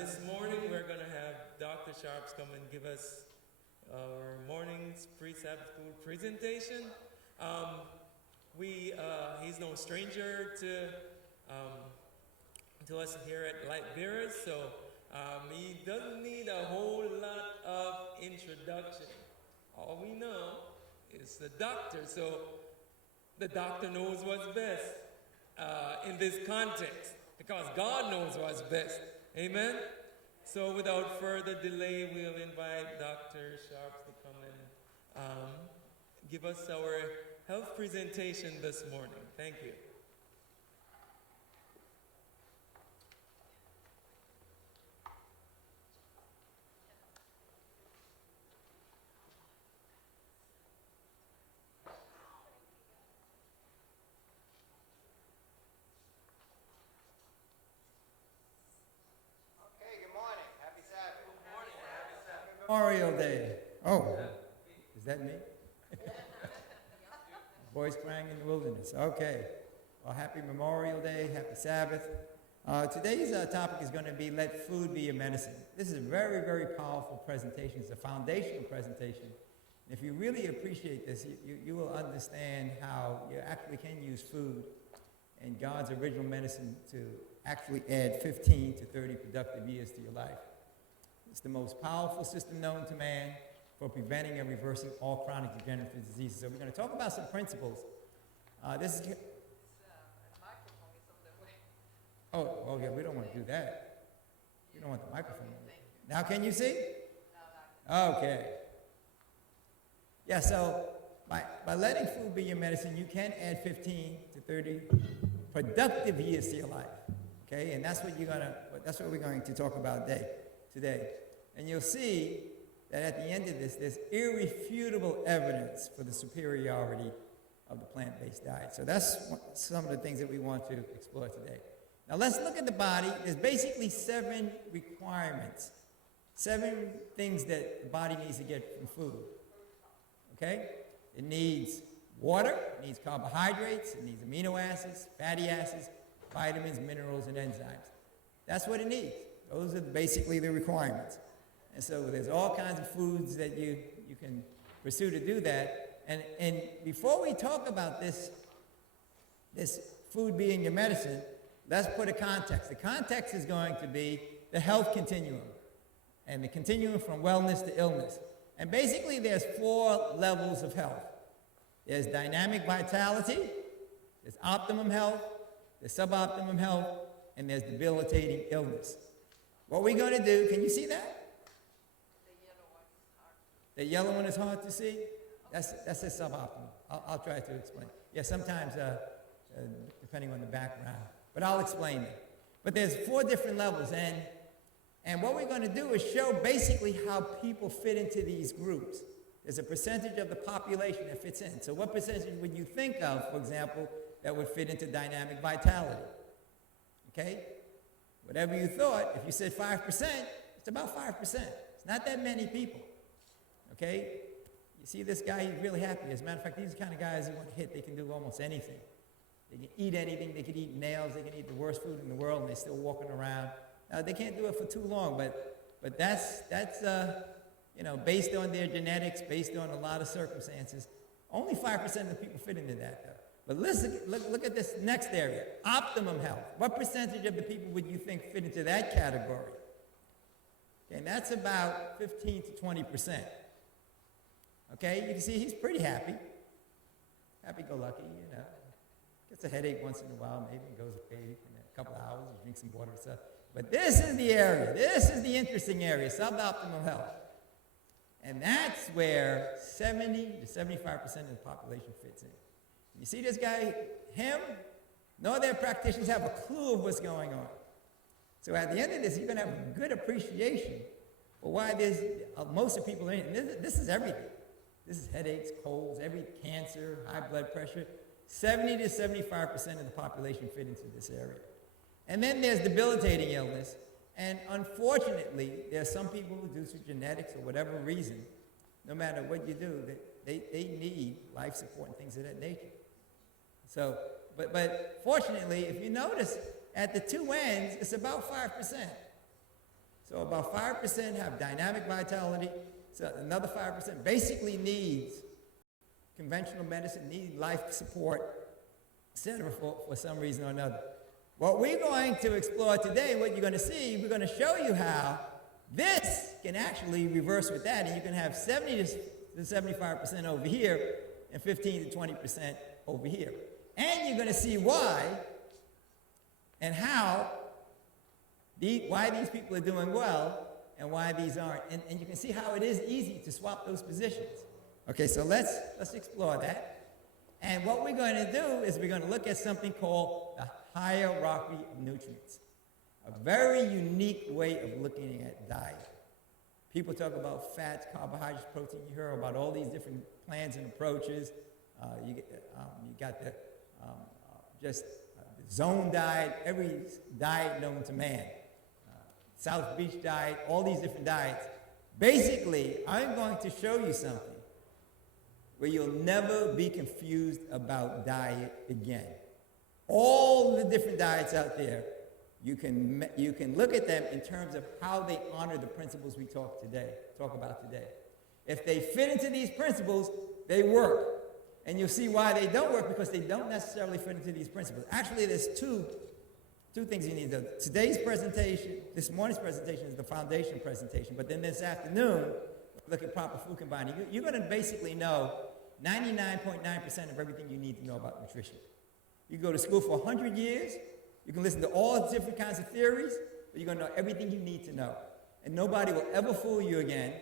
This morning we're going to have Dr. Sharps come and give us our morning's pre-Sabbath School presentation. He's no stranger to us here at Light Bearers, so he doesn't need a whole lot of introduction. All we know is the doctor, so the doctor knows what's best in this context, because God knows what's best. Amen? So without further delay, we'll invite Dr. Sharps to come and give us our health presentation this morning. Thank you. Memorial Day. Oh, is that me? Voice crying in the wilderness. Okay. Well, happy Memorial Day. Happy Sabbath. Today's topic is going to be Let Food Be Your Medicine. This is a very, very powerful presentation. It's a foundational presentation. If you really appreciate this, you will understand how you actually can use food and God's original medicine to actually add 15 to 30 productive years to your life. It's the most powerful system known to man for preventing and reversing all chronic degenerative diseases. So we're going to talk about some principles. This is... Oh, yeah, we don't want to do that. We don't want the microphone. Now can you see? Okay. Yeah, so by letting food be your medicine, you can add 15 to 30 productive years to your life. Okay, and that's what we're going to talk about today. And you'll see that at the end of this, there's irrefutable evidence for the superiority of the plant-based diet. So that's some of the things that we want to explore today. Now let's look at the body. There's basically 7 requirements, 7 things that the body needs to get from food. Okay? It needs water, it needs carbohydrates, it needs amino acids, fatty acids, vitamins, minerals, and enzymes. That's what it needs. Those are basically the requirements. And so there's all kinds of foods that you can pursue to do that. And before we talk about this food being your medicine, let's put a context. The context is going to be the health continuum, and the continuum from wellness to illness. And basically there's 4 levels of health. There's dynamic vitality, there's optimum health, there's suboptimum health, and there's debilitating illness. What we're going to do, can you see that? The yellow one is hard to see? That's a suboptimal. I'll try to explain. Yeah, sometimes, depending on the background. But I'll explain it. But there's 4 different levels, and what we're going to do is show basically how people fit into these groups. There's a percentage of the population that fits in. So what percentage would you think of, for example, that would fit into dynamic vitality? Okay? Whatever you thought, if you said 5%, it's about 5%. It's not that many people. Okay? You see this guy, he's really happy. As a matter of fact, these are the kind of guys who want to hit, they can do almost anything. They can eat anything, they can eat nails, they can eat the worst food in the world, and they're still walking around. Now, they can't do it for too long, but that's based on their genetics, based on a lot of circumstances. Only 5% of the people fit into that, though. But look at this next area, optimum health. What percentage of the people would you think fit into that category? Okay, and that's about 15 to 20%. Okay, you can see he's pretty happy. Happy-go-lucky, Gets a headache once in a while, maybe goes to bed in a couple of hours, drink some water and stuff. But this is the area, this is the interesting area, suboptimal health. And that's where 70 to 75% of the population fits in. You see this guy, him? No other practitioners have a clue of what's going on. So at the end of this, you're going to have a good appreciation for why there's most of the people are in it. This is everything. This is headaches, colds, every cancer, high blood pressure. 70 to 75% of the population fit into this area. And then there's debilitating illness. And unfortunately, there are some people who, due to genetics or whatever reason, no matter what you do, they need life support and things of that nature. So, but fortunately, if you notice, at the 2 ends, it's about 5%. So about 5% have dynamic vitality. So another 5% basically needs conventional medicine, needs life support, etc. for some reason or another. What we're going to explore today, what you're going to see, we're going to show you how this can actually reverse with that, and you can have 70 to 75% over here and 15 to 20% over here. And you're going to see why and how, why these people are doing well and why these aren't. And you can see how it is easy to swap those positions. Okay, so let's explore that. And what we're going to do is we're going to look at something called the hierarchy of nutrients. A very unique way of looking at diet. People talk about fats, carbohydrates, protein. You hear about all these different plans and approaches. You got the zone diet, every diet known to man. South Beach diet, all these different diets. Basically, I'm going to show you something where you'll never be confused about diet again. All the different diets out there, you can look at them in terms of how they honor the principles we talk about today. If they fit into these principles, they work. And you'll see why they don't work, because they don't necessarily fit into these principles. Actually, there's two things you need to do. Today's presentation, this morning's presentation is the foundation presentation, but then this afternoon, look at proper food combining. You're going to basically know 99.9% of everything you need to know about nutrition. You go to school for 100 years, you can listen to all different kinds of theories, but you're going to know everything you need to know. And nobody will ever fool you again,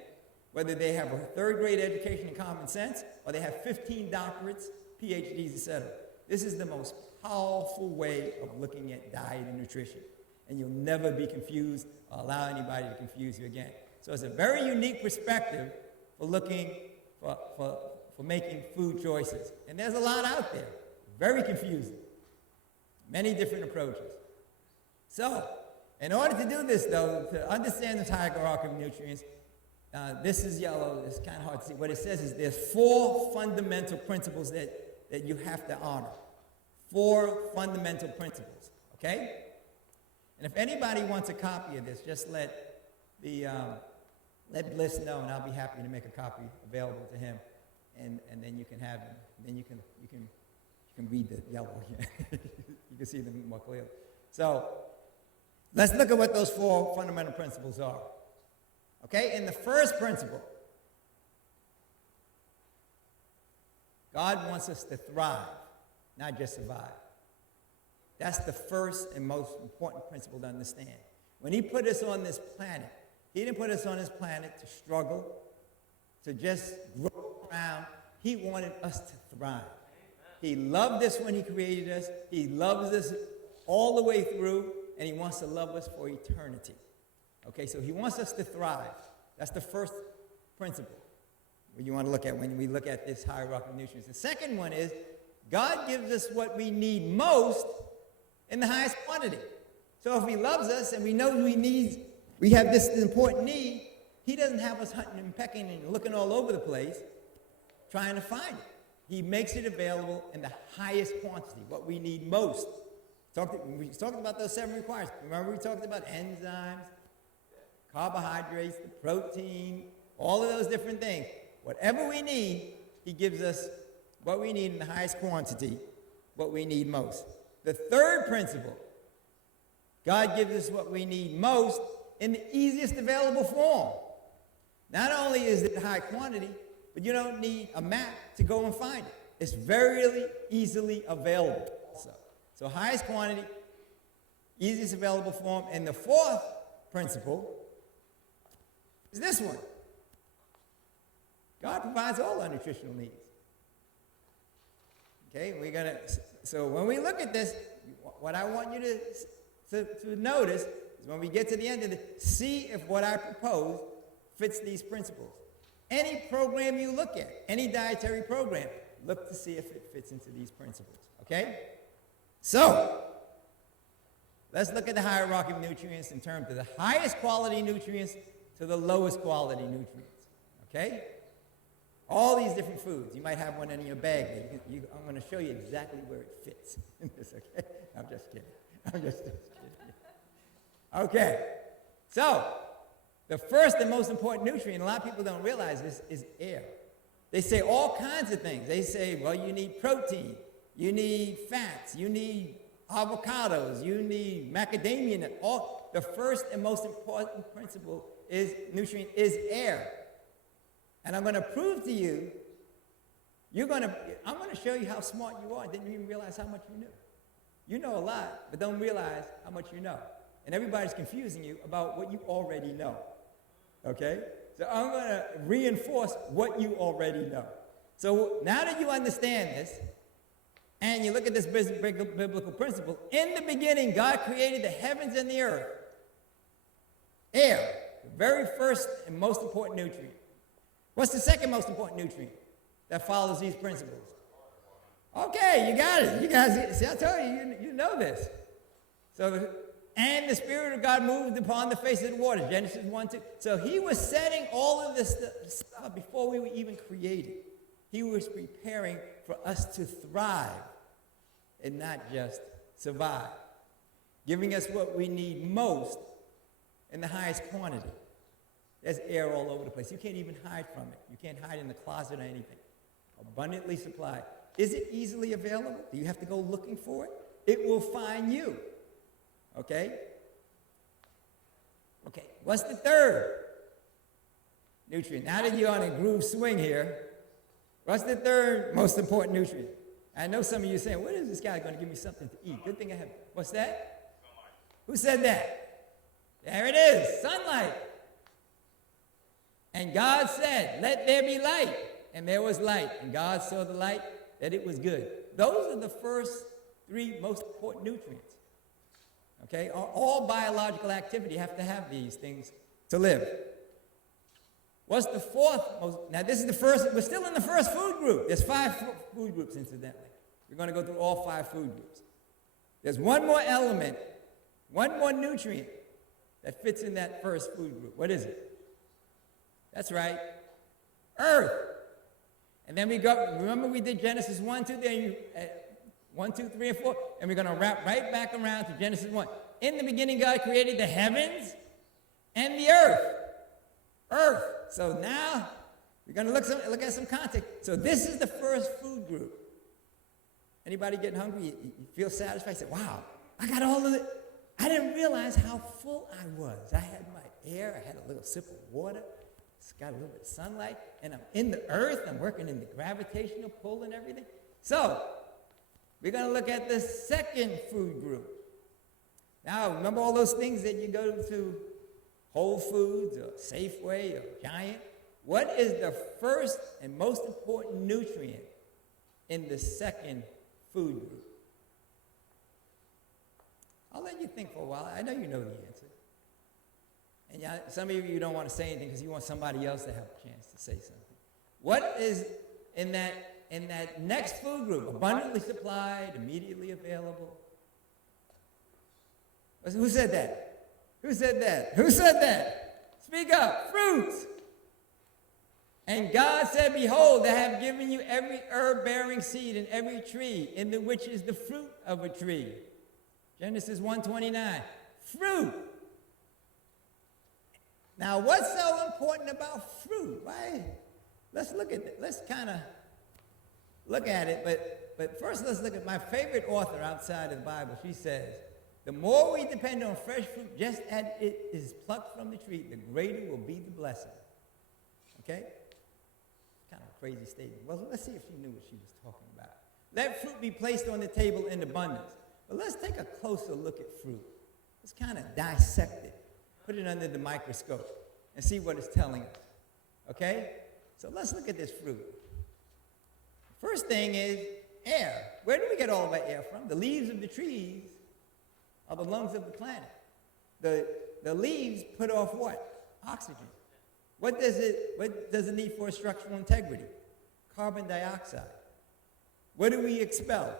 whether they have a third-grade education in common sense or they have 15 doctorates, PhDs, etc. This is the most powerful way of looking at diet and nutrition. And you'll never be confused or allow anybody to confuse you again. So it's a very unique perspective for looking for making food choices. And there's a lot out there. Very confusing. Many different approaches. So, in order to do this, though, to understand this hierarchy of nutrients, this is yellow. It's kind of hard to see. What it says is there's 4 fundamental principles that you have to honor. 4 fundamental principles, okay? And if anybody wants a copy of this, just let Bliss know, and I'll be happy to make a copy available to him, and then you can have them. Then you can read the yellow again. You can see them more clearly. So let's look at what those 4 fundamental principles are. Okay, and the first principle, God wants us to thrive, not just survive. That's the first and most important principle to understand. When he put us on this planet, he didn't put us on this planet to struggle, to just grow around. He wanted us to thrive. He loved us when he created us. He loves us all the way through, and he wants to love us for eternity. Okay, so he wants us to thrive. That's the first principle you want to look at when we look at this hierarchy of nutrients. The second one is God gives us what we need most in the highest quantity. So if he loves us and we know we have this important need, he doesn't have us hunting and pecking and looking all over the place trying to find it. He makes it available in the highest quantity, what we need most. We talked about those 7 requirements. Remember we talked about enzymes, carbohydrates, the protein, all of those different things. Whatever we need, he gives us what we need in the highest quantity, what we need most. The third principle, God gives us what we need most in the easiest available form. Not only is it high quantity, but you don't need a map to go and find it. It's very easily available. So highest quantity, easiest available form. And the fourth principle is this one. God provides all our nutritional needs. Okay, so when we look at this, what I want you to notice is when we get to the end of it, see if what I propose fits these principles. Any program you look at, any dietary program, look to see if it fits into these principles, okay? So, let's look at the hierarchy of nutrients in terms of the highest quality nutrients to the lowest quality nutrients, okay? All these different foods. You might have one in your bag. I'm going to show you exactly where it fits in this, okay? I'm just kidding. I'm just kidding. Okay, so The first and most important nutrient, a lot of people don't realize this, is air. They say all kinds of things. They say, well, you need protein, you need fats, you need avocados, you need macadamia nut. The first and most important principle is nutrient is air. And I'm going to prove to you, I'm going to show you how smart you are. Didn't even realize how much you knew. You know a lot, but don't realize how much you know. And everybody's confusing you about what you already know. Okay? So I'm going to reinforce what you already know. So now that you understand this, and you look at this biblical principle, in the beginning, God created the heavens and the earth. Air, the very first and most important nutrient. What's the second most important nutrient that follows these principles? Okay, you got it. You guys, see, I told you, you know this. So, and the Spirit of God moved upon the face of the water, Genesis 1:2. So he was setting all of this stuff before we were even created. He was preparing for us to thrive and not just survive, giving us what we need most in the highest quantity. There's air all over the place. You can't even hide from it. You can't hide in the closet or anything. Abundantly supplied. Is it easily available? Do you have to go looking for it? It will find you. Okay? Okay, what's the third nutrient? Now that you're on a groove swing here, what's the third most important nutrient? I know some of you are saying, when is this guy going to give me something to eat? Good thing I have. What's that? Sunlight. Who said that? There it is, sunlight. And God said, let there be light. And there was light. And God saw the light, that it was good. Those are the first three most important nutrients. Okay? All biological activity have to have these things to live. What's the fourth most? Now, this is the first. We're still in the first food group. There's 5 food groups, incidentally. We're going to go through all 5 food groups. There's one more element, one more nutrient that fits in that first food group. What is it? That's right. Earth. And then we go, remember we did Genesis 1, 2, there, 1, 2, 3, and 4, and we're going to wrap right back around to Genesis 1. In the beginning, God created the heavens and the earth. Earth. So now, we're going to look at some context. So this is the first food group. Anybody getting hungry? You feel satisfied? Say, wow, I got all of it. I didn't realize how full I was. I had my air. I had a little sip of water. It's got a little bit of sunlight. And I'm in the earth. I'm working in the gravitational pull and everything. So, we're going to look at the second food group. Now, remember all those things that you go to Whole Foods or Safeway or Giant? What is the first and most important nutrient in the second food group? I'll let you think for a while. I know you know the answer. And some of you don't want to say anything because you want somebody else to have a chance to say something. What is in that next food group? Abundantly supplied, immediately available. Who said that? Who said that? Who said that? Speak up. Fruits. And God said, behold, I have given you every herb-bearing seed and every tree in the which is the fruit of a tree. Genesis 1:29. Fruit. Now, what's so important about fruit? Why? Let's look at it. Let's kind of look at it. But first, let's look at my favorite author outside of the Bible. She says, the more we depend on fresh fruit, just as it is plucked from the tree, the greater will be the blessing. Okay? Kind of a crazy statement. Well, let's see if she knew what she was talking about. Let fruit be placed on the table in abundance. But let's take a closer look at fruit. Let's kind of dissect it. Put it under the microscope and see what it's telling us. Okay? So let's look at this fruit. First thing is air. Where do we get all of our air from? The leaves of the trees are the lungs of the planet. The leaves put off what? Oxygen. What does it need for structural integrity? Carbon dioxide. What do we expel?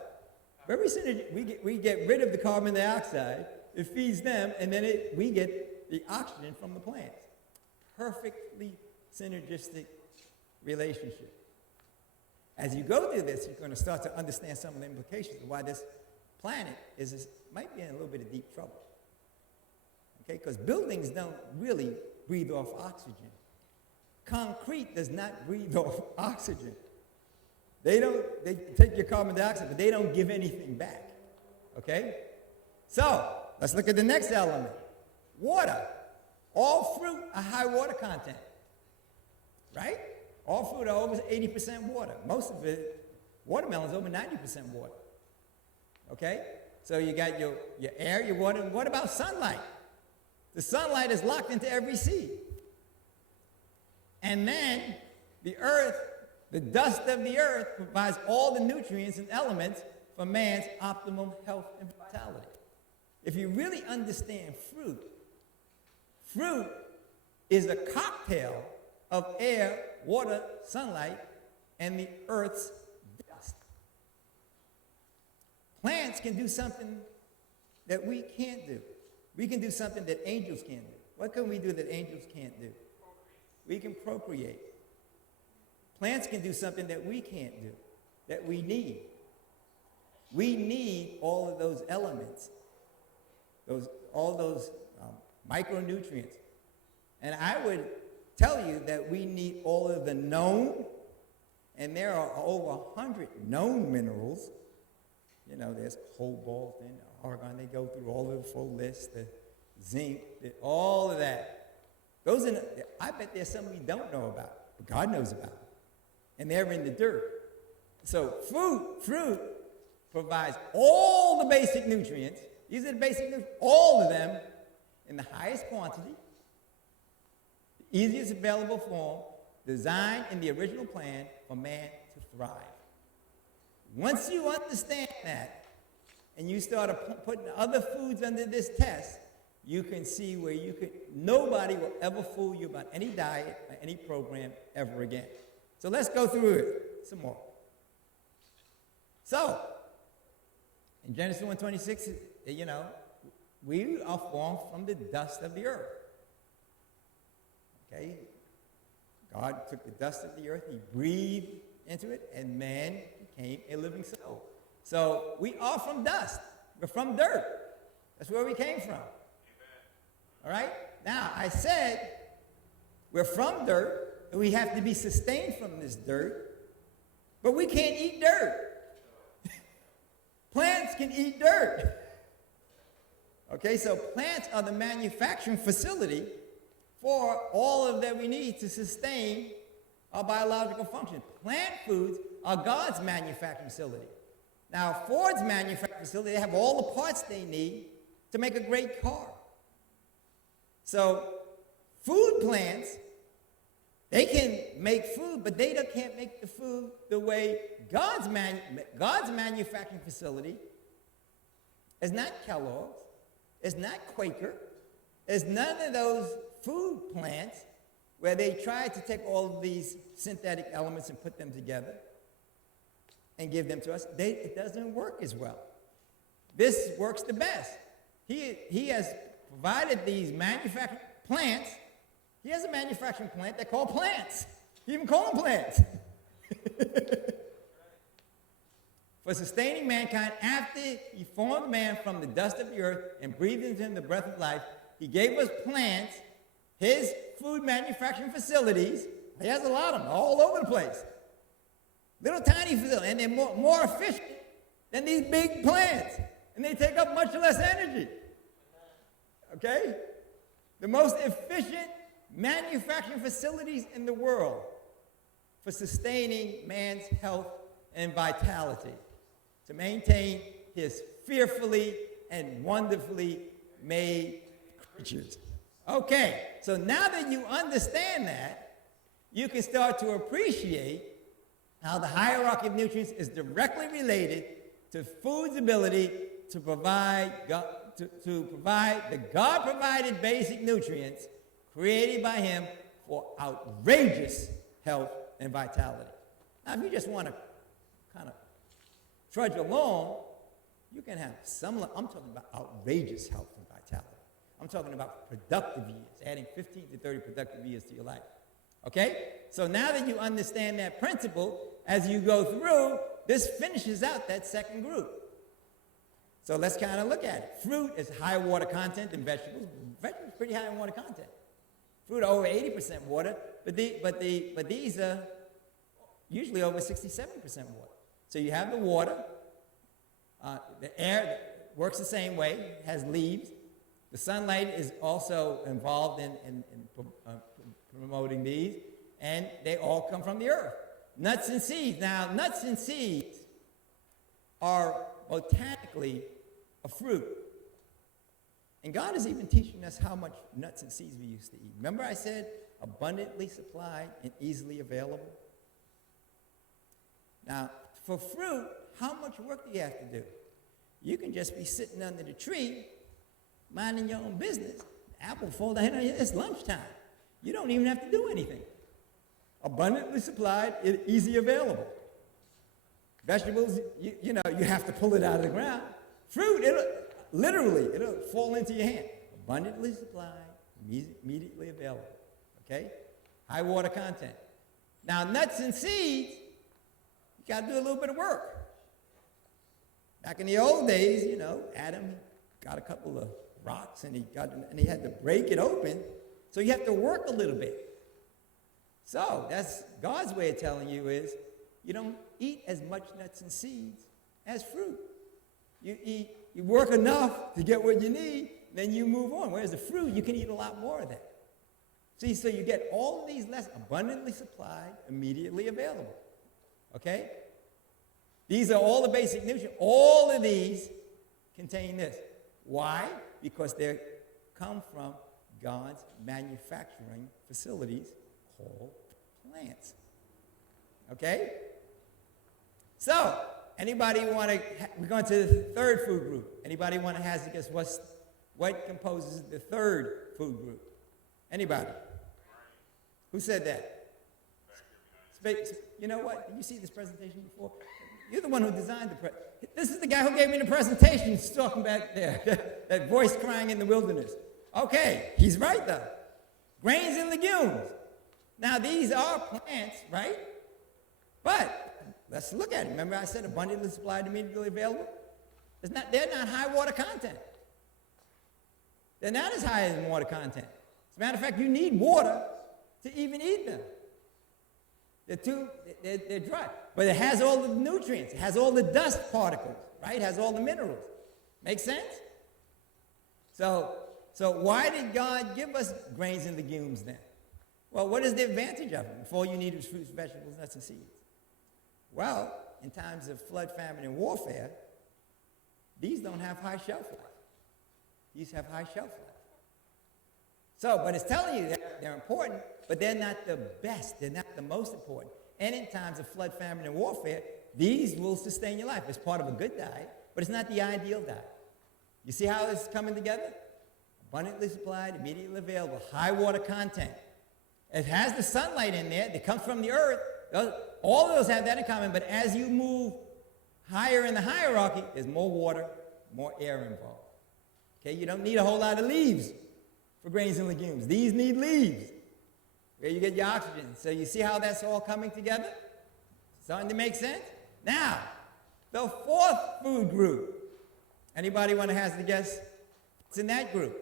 Very soon we get rid of the carbon dioxide, it feeds them, and then we get the oxygen from the plants. Perfectly synergistic relationship. As you go through this, you're going to start to understand some of the implications of why this planet might be in a little bit of deep trouble. Okay, because buildings don't really breathe off oxygen. Concrete does not breathe off oxygen. They take your carbon dioxide, but they don't give anything back. Okay? So, let's look at the next element. Water. All fruit are high water content. Right? All fruit are over 80% water. Most of it, watermelon's over 90% water. Okay? So you got your air, your water. And what about sunlight? The sunlight is locked into every seed. And then the earth, the dust of the earth, provides all the nutrients and elements for man's optimum health and vitality. If you really understand fruit, fruit is a cocktail of air, water, sunlight, and the earth's dust. Plants can do something that we can't do. We can do something that angels can't do. What can we do that angels can't do? We can procreate. Plants can do something that we can't do, that we need. We need all of those elements, all those micronutrients. And I would tell you that we need all of the known, and there are over 100 known minerals. You know, there's cobalt and argon. They go through all of the full list, the zinc, all of that. Those are, I bet there's some we don't know about, but God knows about. And they're in the dirt. So fruit provides all the basic nutrients. These are the basic nutrients, all of them in the highest quantity, the easiest available form, designed in the original plan for man to thrive. Once you understand that, and you start putting other foods under this test, you can see where nobody will ever fool you about any diet or any program ever again. So let's go through it some more. So, in Genesis 1:26, you know, we are formed from the dust of the earth. Okay? God took the dust of the earth, he breathed into it, and man became a living soul. So we are from dust. We're from dirt. That's where we came from. All right? Now, I said we're from dirt, and we have to be sustained from this dirt, but we can't eat dirt. Plants can eat dirt. Okay, so plants are the manufacturing facility for all of that we need to sustain our biological function. Plant foods are God's manufacturing facility. Now, Ford's manufacturing facility, they have all the parts they need to make a great car. So, food plants, they can make food, but they can't make the food the way God's manufacturing facility is not Kellogg's, it's not Quaker, it's none of those food plants where they try to take all of these synthetic elements and put them together and give them to us. It doesn't work as well. This works the best. He has provided these manufacturing plants. He has a manufacturing plant they call plants. He even call them plants. For sustaining mankind, after he formed man from the dust of the earth and breathed into him the breath of life, he gave us plants, his food manufacturing facilities. He has a lot of them all over the place. Little tiny facilities, and they're more efficient than these big plants. And they take up much less energy. Okay? The most efficient manufacturing facilities in the world for sustaining man's health and vitality, to maintain his fearfully and wonderfully made creatures. Okay, so now that you understand that, you can start to appreciate how the hierarchy of nutrients is directly related to food's ability to provide the God-provided basic nutrients created by him for outrageous health and vitality. Now, if you just want to kind of trudge along, you can have some, I'm talking about outrageous health and vitality. I'm talking about productive years, adding 15 to 30 productive years to your life. Okay? So now that you understand that principle, as you go through, this finishes out that second group. So let's kind of look at it. Fruit is high water content than vegetables. Vegetables are pretty high in water content. Fruit are over 80% water, but these are usually over 67% water. So you have the water, the air works the same way, has leaves. The sunlight is also involved in promoting these, and they all come from the earth. Nuts and seeds. Now, nuts and seeds are botanically a fruit. And God is even teaching us how much nuts and seeds we used to eat. Remember I said abundantly supplied and easily available? Now, for fruit, how much work do you have to do? You can just be sitting under the tree, minding your own business. Apple fall down, it's lunchtime. You don't even have to do anything. Abundantly supplied, easy available. Vegetables, you have to pull it out of the ground. Fruit, it'll fall into your hand. Abundantly supplied, immediately available. Okay? High water content. Now, nuts and seeds, you got to do a little bit of work. Back in the old days, Adam got a couple of rocks and he had to break it open. So you have to work a little bit. So that's God's way of telling you is you don't eat as much nuts and seeds as fruit. You work enough to get what you need, then you move on. Whereas the fruit, you can eat a lot more of that. See, so you get all of these less abundantly supplied, immediately available. Okay? These are all the basic nutrients. All of these contain this. Why? Because they come from God's manufacturing facilities called plants. Okay? So, anybody want to, we're going to the third food group. Anybody want to hazard guess what composes the third food group? Anybody? Who said that? You know what? Did you see this presentation before? You're the one who designed the This is the guy who gave me the presentation. He's talking back there. That voice crying in the wilderness. Okay, he's right though. Grains and legumes. Now these are plants, right? But let's look at it. Remember I said abundantly supplied, immediately available? They're not high water content. They're not as high as water content. As a matter of fact, you need water to even eat them. They're dry. But it has all the nutrients. It has all the dust particles, right? It has all the minerals. Make sense? So why did God give us grains and legumes then? Well, what is the advantage of them if all you need is fruits, vegetables, nuts, and seeds? Well, in times of flood, famine, and warfare, these don't have high shelf life. These have high shelf life. So, but it's telling you that they're important, but they're not the best. They're not the most important. And in times of flood, famine, and warfare, these will sustain your life. It's part of a good diet, but it's not the ideal diet. You see how it's coming together? Abundantly supplied, immediately available, high water content. It has the sunlight in there that comes from the earth. All of those have that in common, but as you move higher in the hierarchy, there's more water, more air involved. Okay, you don't need a whole lot of leaves for grains and legumes. These need leaves, where you get your oxygen. So you see how that's all coming together? Starting to make sense? Now, the fourth food group. Anybody want to hazard a guess? What's in that group?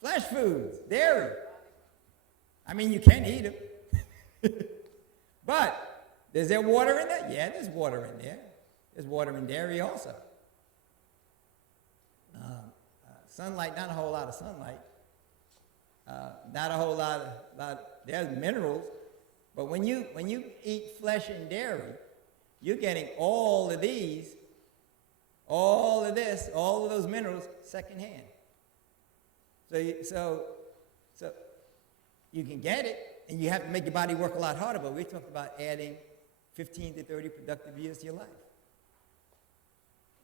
Flesh foods, dairy. I mean, you can eat them. But, is there water in there? Yeah, there's water in there. There's water in dairy also. Sunlight, not a whole lot of sunlight. Not a whole lot, there's minerals. But when you eat flesh and dairy, you're getting all of these, all of this, all of those minerals secondhand. So you can get it, and you have to make your body work a lot harder, but we talked about adding 15 to 30 productive years to your life.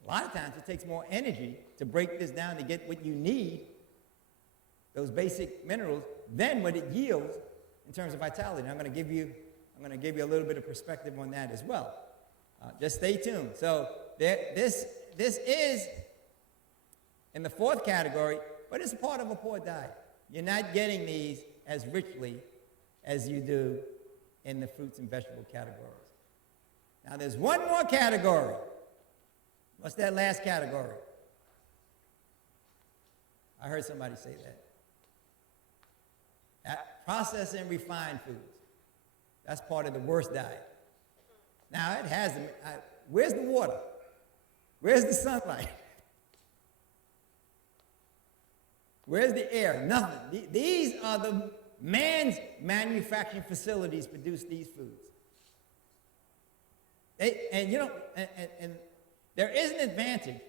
A lot of times it takes more energy to break this down to get what you need, those basic minerals, than what it yields in terms of vitality. And I'm going to give you a little bit of perspective on that as well. Just stay tuned. So this is in the fourth category, but it's part of a poor diet. You're not getting these as richly as you do in the fruits and vegetable categories. Now there's one more category. What's that last category? I heard somebody say that. Processed and refined foods. That's part of the worst diet. Now, it has, where's the water? Where's the sunlight? Where's the air? Nothing. These are the man's manufacturing facilities produce these foods. And there is an advantage.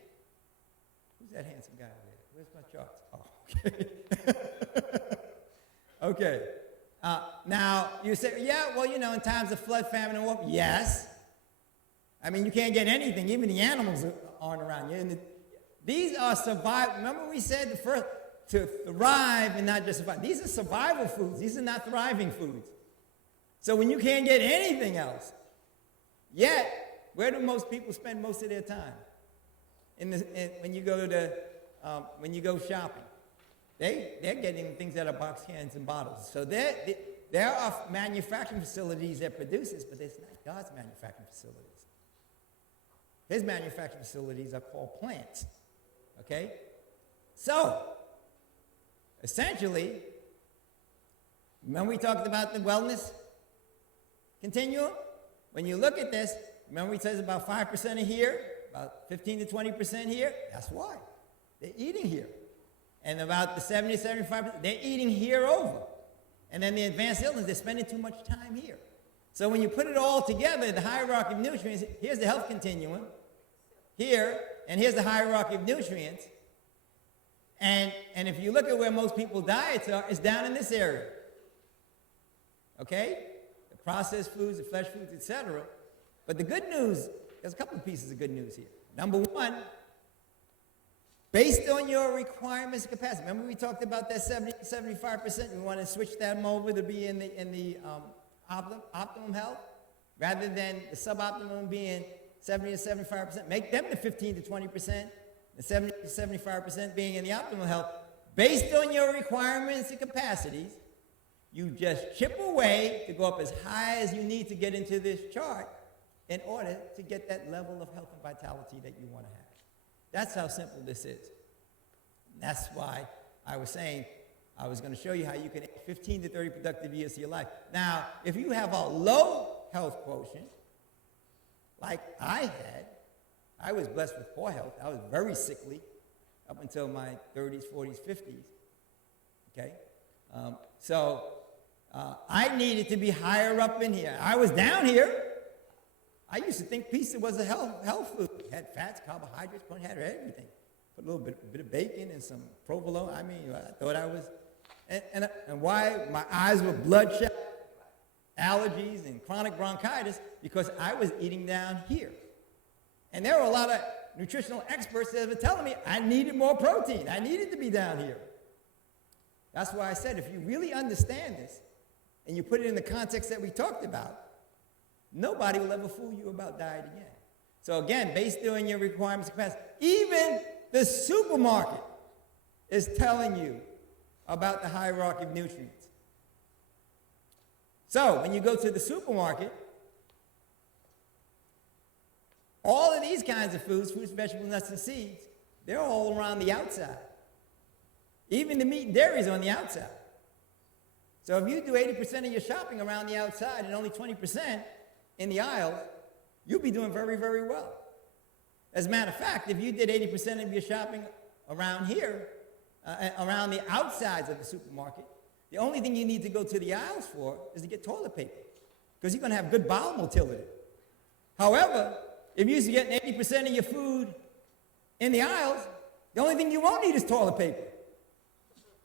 Who's that handsome guy over there? Where's my charts? Oh, okay. Okay. Now, you say, yeah, well, in times of flood, famine, and war, yes. I mean, you can't get anything. Even the animals aren't around you. These are survival. Remember we said the first, to thrive and not just survive. These are survival foods. These are not thriving foods. So when you can't get anything else, yet, where do most people spend most of their time? When you go shopping. They're getting things that are box cans and bottles. So there are manufacturing facilities that produce this, but it's not God's manufacturing facilities. His manufacturing facilities are called plants. Okay? So, essentially, remember we talked about the wellness continuum? When you look at this, remember we said it's about 5% here, about 15 to 20% here? That's why. They're eating here. And about the 70 to 75%, they're eating here over. And then the advanced illness, they're spending too much time here. So when you put it all together, the hierarchy of nutrients, here's the health continuum, here, and here's the hierarchy of nutrients. And if you look at where most people's diets are, it's down in this area. Okay? The processed foods, the fresh foods, etc. But the good news, there's a couple of pieces of good news here. Number one, based on your requirements and capacity. Remember we talked about that 70 to 75%? We want to switch them over to be in the optimum health rather than the suboptimum being 70 to 75%. Make them the 15 to 20%, the 70 to 75% being in the optimal health. Based on your requirements and capacities, you just chip away to go up as high as you need to get into this chart in order to get that level of health and vitality that you want to have. That's how simple this is. And that's why I was saying I was going to show you how you can add 15 to 30 productive years to your life. Now, if you have a low health quotient, like I had, I was blessed with poor health. I was very sickly up until my 30s, 40s, 50s. Okay? I needed to be higher up in here. I was down here. I used to think pizza was a health food. It had fats, carbohydrates, it had everything. Put a little bit of bacon and some provolone. I mean, I thought I was, and why my eyes were bloodshot, allergies and chronic bronchitis, because I was eating down here. And there were a lot of nutritional experts that were telling me I needed more protein. I needed to be down here. That's why I said if you really understand this and you put it in the context that we talked about, nobody will ever fool you about diet again. So again, based on your requirements and capacity, even the supermarket is telling you about the hierarchy of nutrients. So when you go to the supermarket, all of these kinds of foods, fruits, vegetables, nuts, and seeds, they're all around the outside. Even the meat and dairy is on the outside. So if you do 80% of your shopping around the outside and only 20% in the aisles, you'll be doing very, very well. As a matter of fact, if you did 80% of your shopping around here, around the outsides of the supermarket, the only thing you need to go to the aisles for is to get toilet paper, because you're going to have good bowel motility. However, if you're getting 80% of your food in the aisles, the only thing you won't need is toilet paper,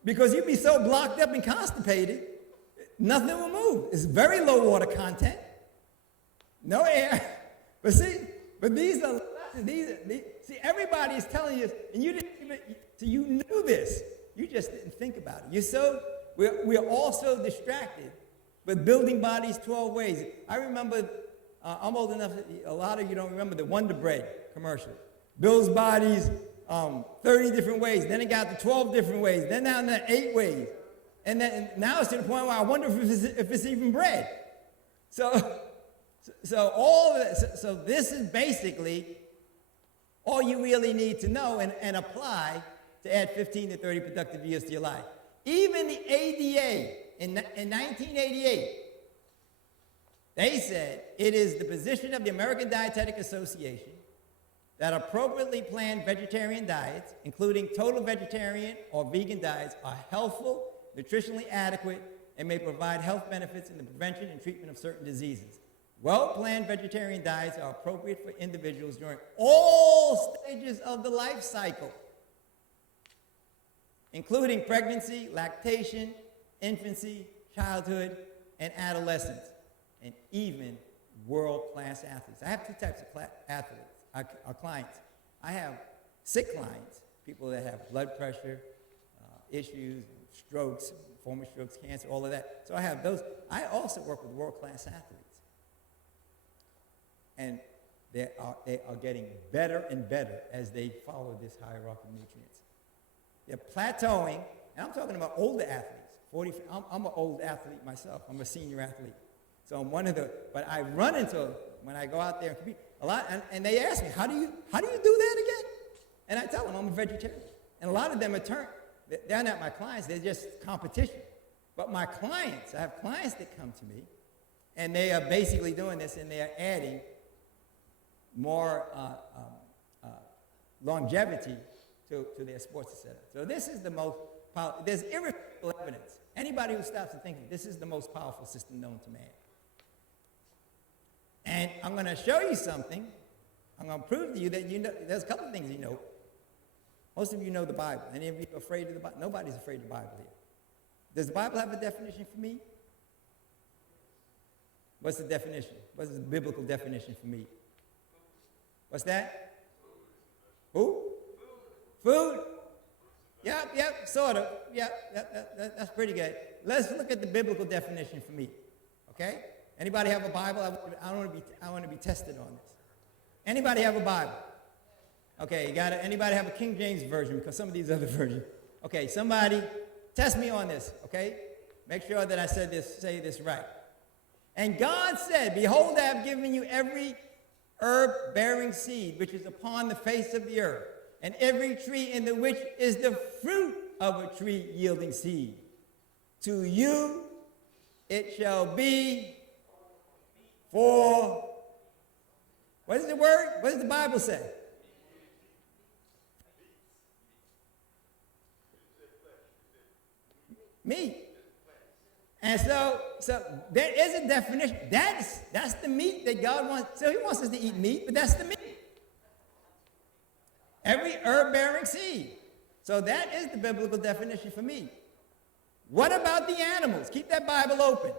because you'll be so blocked up and constipated, nothing will move. It's very low water content. No air. But see, everybody is telling you, and you didn't even, so you knew this. You just didn't think about it. We're all so distracted with building bodies 12 ways. I remember, I'm old enough, a lot of you don't remember the Wonder Bread commercial. Builds bodies 30 different ways. Then it got to 12 different ways. Then down to 8 ways. And then now it's to the point where I wonder if it's even bread. So all of it, so this is basically all you really need to know and apply to add 15 to 30 productive years to your life. Even the ADA in 1988, they said it is the position of the American Dietetic Association that appropriately planned vegetarian diets, including total vegetarian or vegan diets, are healthful, nutritionally adequate, and may provide health benefits in the prevention and treatment of certain diseases. Well-planned vegetarian diets are appropriate for individuals during all stages of the life cycle, including pregnancy, lactation, infancy, childhood, and adolescence, and even world-class athletes. I have two types of athletes, our clients. I have sick clients, people that have blood pressure issues, strokes, former strokes, cancer, all of that. So I have those. I also work with world-class athletes. And they are getting better and better as they follow this hierarchy of nutrients. They're plateauing, and I'm talking about older athletes. I'm an old athlete myself. I'm a senior athlete. So I'm one of the, but I run into, when I go out there and compete, a lot, and they ask me, how do you do that again? And I tell them I'm a vegetarian. And a lot of them they're not my clients, they're just competition. But my clients, I have clients that come to me, and they are basically doing this, and they are adding more longevity to their sports, etc. So this is the most powerful. There's irrefutable evidence. Anybody who stops to think this is the most powerful system known to man. And I'm going to show you something. I'm going to prove to you that you know. There's a couple of things you know. Most of you know the Bible. Any of you afraid of the Bible? Nobody's afraid of the Bible here. Does the Bible have a definition for meat? What's the definition? What's the biblical definition for meat? What's that? Who? Food? Yep, sort of. Yep, that's pretty good. Let's look at the biblical definition for meat. Okay? Anybody have a Bible? I want to be tested on this. Anybody have a Bible? Okay, you got it. Anybody have a King James version? Because some of these other versions. Okay, somebody test me on this. Okay, make sure that I say this right. And God said, "Behold, I have given you every herb bearing seed which is upon the face of the earth, and every tree in the which is the fruit of a tree yielding seed. To you it shall be for," what is the word? What does the Bible say? Meat. And so there is a definition. That's the meat that God wants. So he wants us to eat meat, but that's the meat. Every herb-bearing seed. So that is the biblical definition for meat. What about the animals? Keep that Bible open.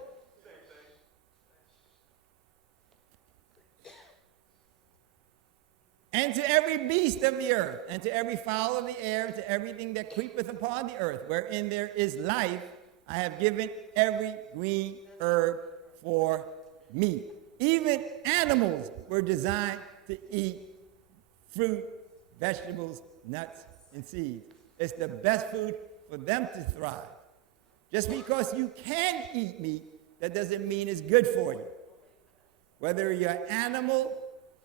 And to every beast of the earth, and to every fowl of the air, and to everything that creepeth upon the earth, wherein there is life, I have given every green herb for meat. Even animals were designed to eat fruit, vegetables, nuts, and seeds. It's the best food for them to thrive. Just because you can eat meat, that doesn't mean it's good for you. Whether you're animal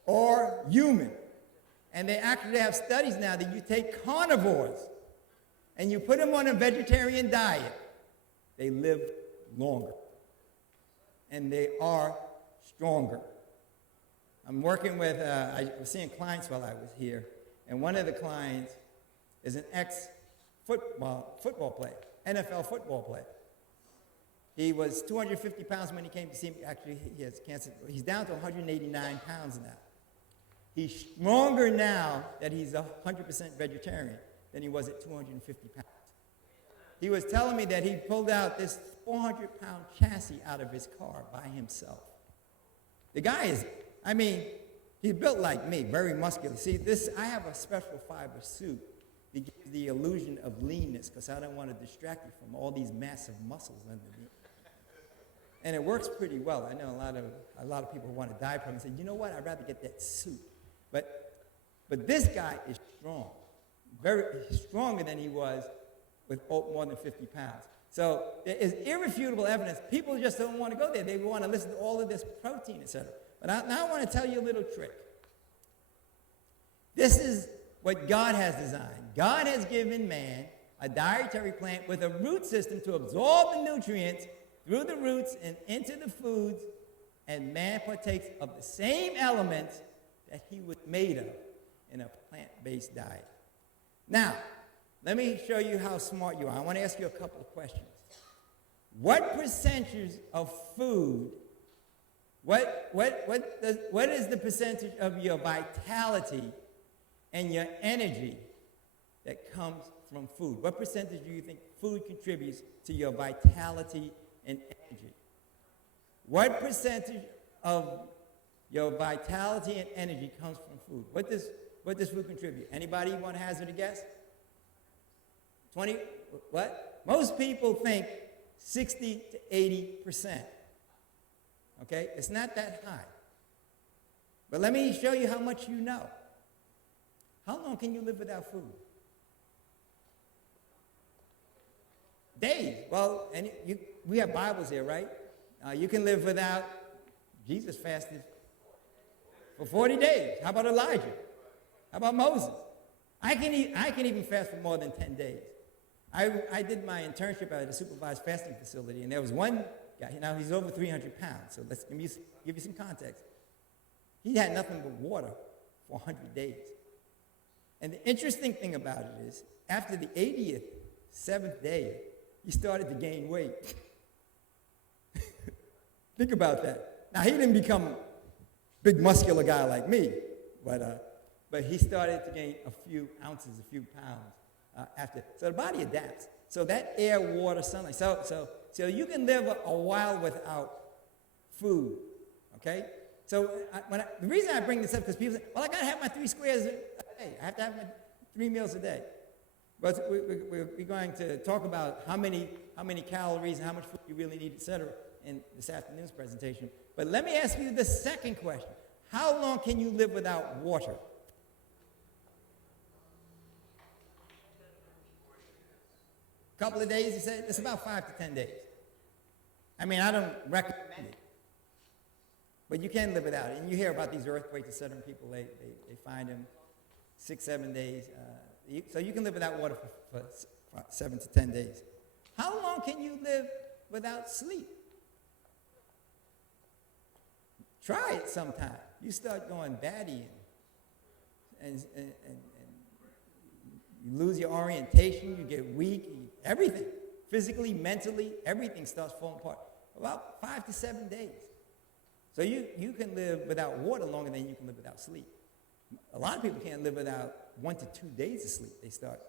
or human. And they actually have studies now that you take carnivores and you put them on a vegetarian diet, they live longer. And they are stronger. I'm working with, I was seeing clients while I was here, and one of the clients is an ex-football player, NFL football player. He was 250 pounds when he came to see me. Actually, he has cancer. He's down to 189 pounds now. He's stronger now that he's 100% vegetarian than he was at 250 pounds. He was telling me that he pulled out this 400-pound chassis out of his car by himself. The guy is, he's built like me, very muscular. See, I have a special fiber suit that gives the illusion of leanness because I don't want to distract you from all these massive muscles underneath. And it works pretty well. I know a lot of people want to die from it and say, you know what, I'd rather get that suit. But this guy is strong, very stronger than he was with more than 50 pounds. So there is irrefutable evidence. People just don't want to go there. They want to listen to all of this protein, etc. But now I want to tell you a little trick. This is what God has designed. God has given man a dietary plant with a root system to absorb the nutrients through the roots and into the foods, and man partakes of the same elements that he was made of in a plant-based diet. Now, let me show you how smart you are. I want to ask you a couple of questions. What percentage of food, what is the percentage of your vitality and your energy that comes from food? What percentage do you think food contributes to your vitality and energy? What percentage of your vitality and energy comes from food? What does food contribute? Anybody want to hazard a guess? 20? What? Most people think 60 to 80%. Okay? It's not that high. But let me show you how much you know. How long can you live without food? Days. Well, and we have Bibles here, right? You can live without. Jesus fasted for 40 days. How about Elijah? How about Moses? I can even fast for more than 10 days. I did my internship at a supervised fasting facility, and there was one guy. Now he's over 300 pounds. So let's give you some context. He had nothing but water for 100 days. And the interesting thing about it is, after the 80th, 7th day, he started to gain weight. Think about that. Now, he didn't become a big muscular guy like me, but he started to gain a few ounces, a few pounds after. So the body adapts. So that air, water, sunlight. So you can live a while without food, okay? So the reason I bring this up, because people say, well, I got to have my 3 squares a day. I have to have my 3 meals a day. But we're going to talk about how many calories and how much food you really need, et cetera, in this afternoon's presentation. But let me ask you the second question. How long can you live without water? A couple of days, you said? It's about 5 to 10 days. I mean, I don't recommend it. But you can live without it. And you hear about these earthquakes, et cetera, and people, they find them 6, 7 days. So you can live without water for 7 to 10 days. How long can you live without sleep? Try it sometime. You start going batty and you lose your orientation, you get weak, everything. Physically, mentally, everything starts falling apart. About 5 to 7 days. So you can live without water longer than you can live without sleep. A lot of people can't live without 1 to 2 days of sleep. They start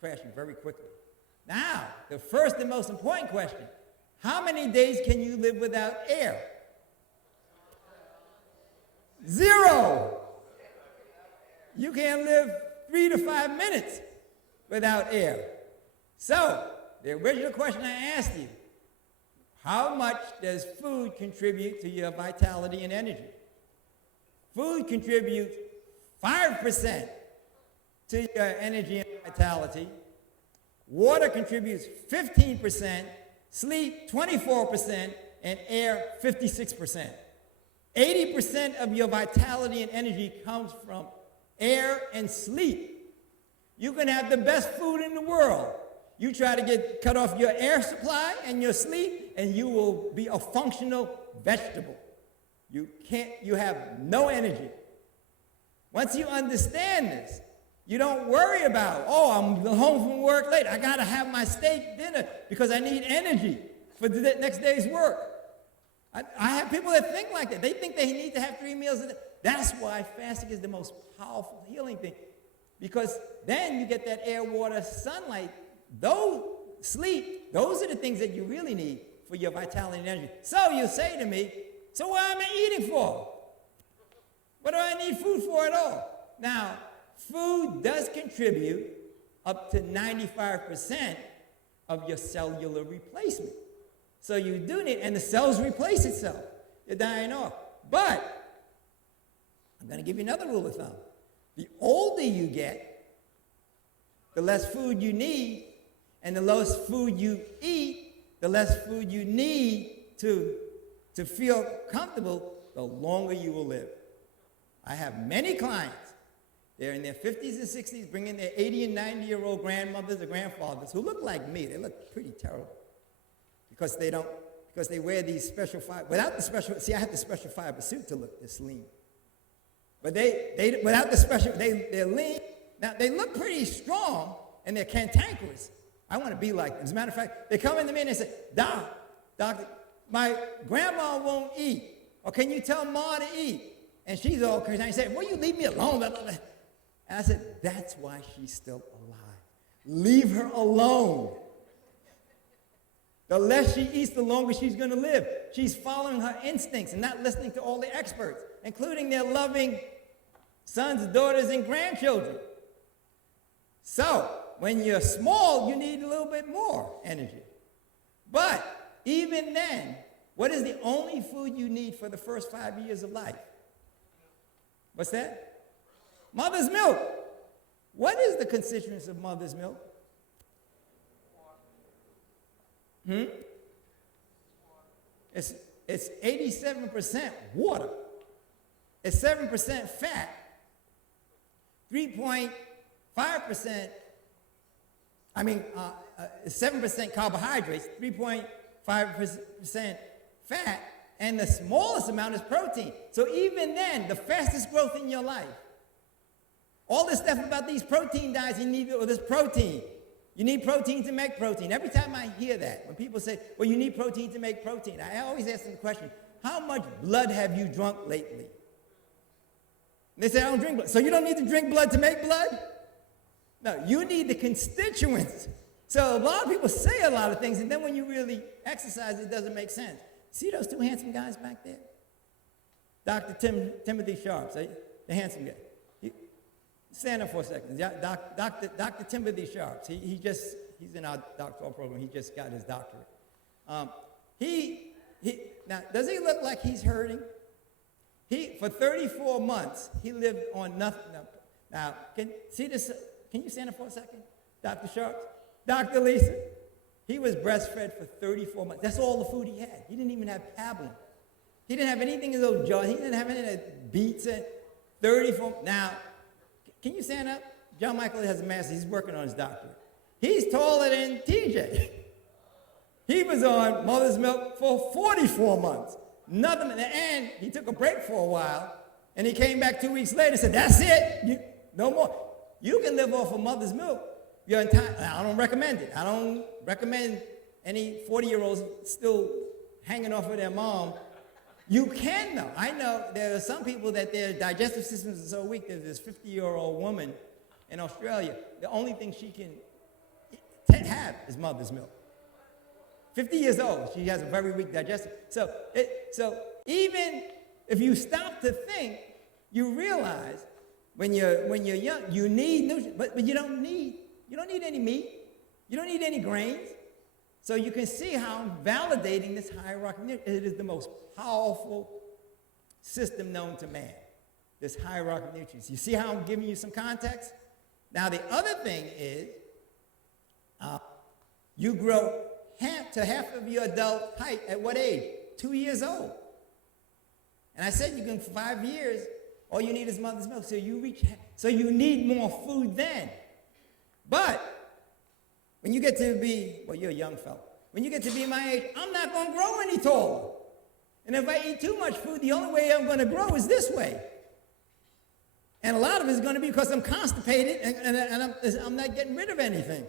crashing very quickly. Now, the first and most important question, how many days can you live without air? 0. You can't live 3 to 5 minutes without air. So, the original question I asked you, how much does food contribute to your vitality and energy? Food contributes 5% to your energy and vitality. Water contributes 15%, sleep 24%, and air 56%. 80% of your vitality and energy comes from air and sleep. You can have the best food in the world. You try to cut off your air supply and your sleep, and you will be a functional vegetable. You have no energy. Once you understand this, you don't worry about, I'm home from work late. I got to have my steak dinner because I need energy for the next day's work. I have people that think like that. They think they need to have 3 meals a day. That's why fasting is the most powerful healing thing, because then you get that air, water, sunlight. Sleep, those are the things that you really need for your vitality and energy. So you say to me, so what am I eating for? What do I need food for at all? Now, food does contribute up to 95% of your cellular replacement. So you do need, and the cells replace itself. You're dying off. But I'm going to give you another rule of thumb. The older you get, the less food you need, and the less food you eat, the less food you need to feel comfortable, the longer you will live. I have many clients They're in their 50s and 60s, bringing their 80 and 90-year-old grandmothers or grandfathers who look like me. They look pretty terrible because they wear these special fiber. Without the special, see, I had the special fiber suit to look this lean. But they without the special, they're lean. Now, they look pretty strong, and they're cantankerous. I want to be like them. As a matter of fact, they come into me and they say, Doctor, my grandma won't eat. Or can you tell Ma to eat? And she's all crazy. And I said, will you leave me alone? Blah, blah, blah. And I said, that's why she's still alive. Leave her alone. The less she eats, the longer she's going to live. She's following her instincts and not listening to all the experts, including their loving sons, daughters, and grandchildren. So, when you're small, you need a little bit more energy. But even then, what is the only food you need for the first 5 years of life? What's that? Mother's milk. What is the constituents of mother's milk? It's 87% water. It's 7% fat. 3.5%, 7% carbohydrates, 3.5% fat, and the smallest amount is protein. So even then, the fastest growth in your life, all this stuff about these protein diets, you need this protein. You need protein to make protein. Every time I hear that, when people say, well, you need protein to make protein, I always ask them the question, how much blood have you drunk lately? And they say, I don't drink blood. So you don't need to drink blood to make blood? No, you need the constituents. So a lot of people say a lot of things, and then when you really exercise, it doesn't make sense. See those two handsome guys back there? Dr. Timothy Sharp, the handsome guy. Stand up for a second. Dr. Timothy Sharp. He's in our doctoral program. He just got his doctorate. Now, does he look like he's hurting? For 34 months, he lived on nothing. Now, can you stand up for a second? Dr. Sharp? Dr. Lisa? He was breastfed for 34 months. That's all the food he had. He didn't even have pablum. He didn't have anything in those jaws. He didn't have any that beets and 34. Now, can you stand up? John Michael has a master's. He's working on his doctorate. He's taller than TJ. He was on mother's milk for 44 months. Nothing, and he took a break for a while, and he came back 2 weeks later and said, that's it, no more. You can live off of mother's milk your entire, I don't recommend it. I don't recommend any 40-year-olds still hanging off of their mom. You can, though. I know there are some people that their digestive systems are so weak. There's this 50-year-old woman in Australia. The only thing she can have is mother's milk. 50 years old. She has a very weak digestive. So even if you stop to think, you realize when you're young, you need nutrients, but you don't need any meat. You don't need any grains. So you can see how I'm validating this hierarchy. It is the most powerful system known to man, this hierarchy of nutrients. You see how I'm giving you some context? Now, the other thing is you grow to half of your adult height at what age? 2 years old. And I said you can, for 5 years, all you need is mother's milk. So you need more food then. But when you get to be, well, you're a young fella. When you get to be my age, I'm not going to grow any taller. And if I eat too much food, the only way I'm going to grow is this way. And a lot of it is going to be because I'm constipated and I'm not getting rid of anything.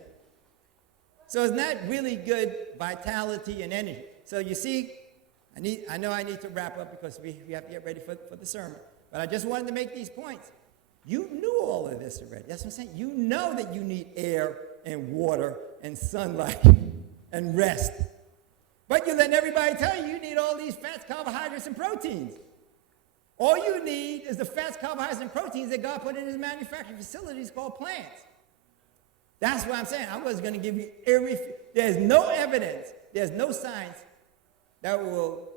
So it's not really good vitality and energy. So you see, I know I need to wrap up because we have to get ready for the sermon. But I just wanted to make these points. You knew all of this already. That's what I'm saying. You know that you need air and water and sunlight and rest. But you're letting everybody tell you need all these fats, carbohydrates, and proteins. All you need is the fats, carbohydrates, and proteins that God put in his manufacturing facilities called plants. That's what I'm saying. I was going to give you there's no evidence, there's no science that will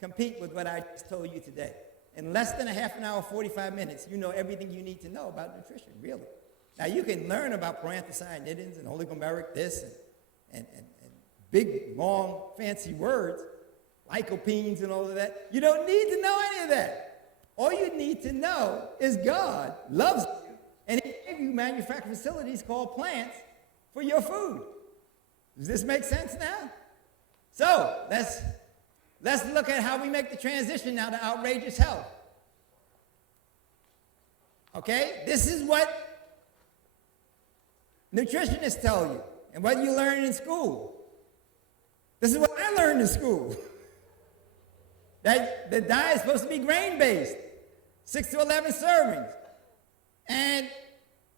compete with what I just told you today. In less than a half an hour, 45 minutes, you know everything you need to know about nutrition, really. Now, you can learn about proanthocyanidins and oligomeric this and big, long, fancy words, lycopenes and all of that. You don't need to know any of that. All you need to know is God loves you give you manufacturing facilities called plants for your food. Does this make sense now? So let's look at how we make the transition now to outrageous health. Okay? This is what nutritionists tell you and what you learn in school. This is what I learned in school. That the diet is supposed to be grain-based, 6 to 11 servings. And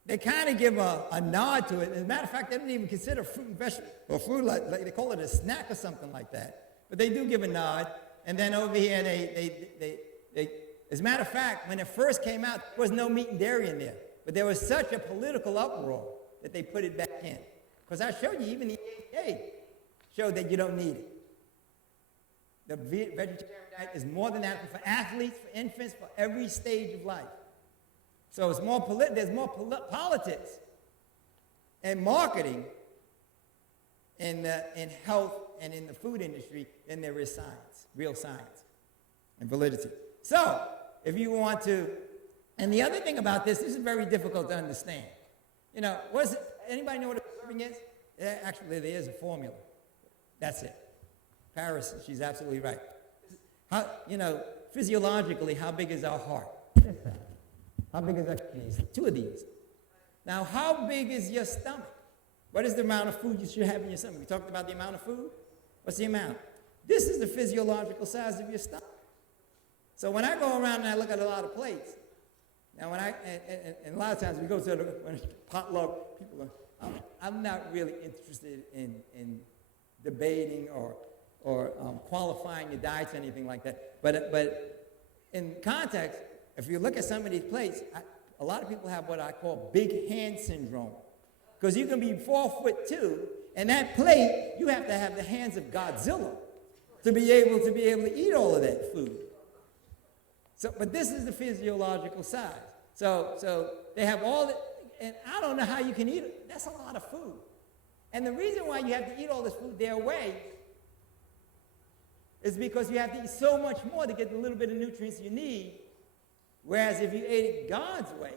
they kind of give a nod to it. As a matter of fact, they don't even consider fruit and vegetable or food like they call it a snack or something like that. But they do give a nod. And then over here, they as a matter of fact, when it first came out, there was no meat and dairy in there. But there was such a political uproar that they put it back in. Because I showed you, even the EPA showed that you don't need it. The vegetarian diet is more than adequate for athletes, for infants, for every stage of life. So it's more there's more politics and marketing in health and in the food industry than there is science, real science and validity. So if you want to, and the other thing about this is very difficult to understand. You know, anybody know what a serving is? Actually, there is a formula. That's it. Paris, she's absolutely right. How, physiologically, how big is our heart? How big is our kidneys? 2 of these. Now, how big is your stomach? What is the amount of food you should have in your stomach? We talked about the amount of food. What's the amount? This is the physiological size of your stomach. So when I go around and I look at a lot of plates, now and a lot of times we go to the potluck, people are, I'm not really interested in debating or qualifying your diets or anything like that. But in context, if you look at some of these plates, a lot of people have what I call big hand syndrome. Because you can be 4'2", and that plate, you have to have the hands of Godzilla to be able to eat all of that food. So, but this is the physiological size. So they have all the, and I don't know how you can eat it. That's a lot of food. And the reason why you have to eat all this food their way is because you have to eat so much more to get the little bit of nutrients you need. Whereas if you ate it God's way,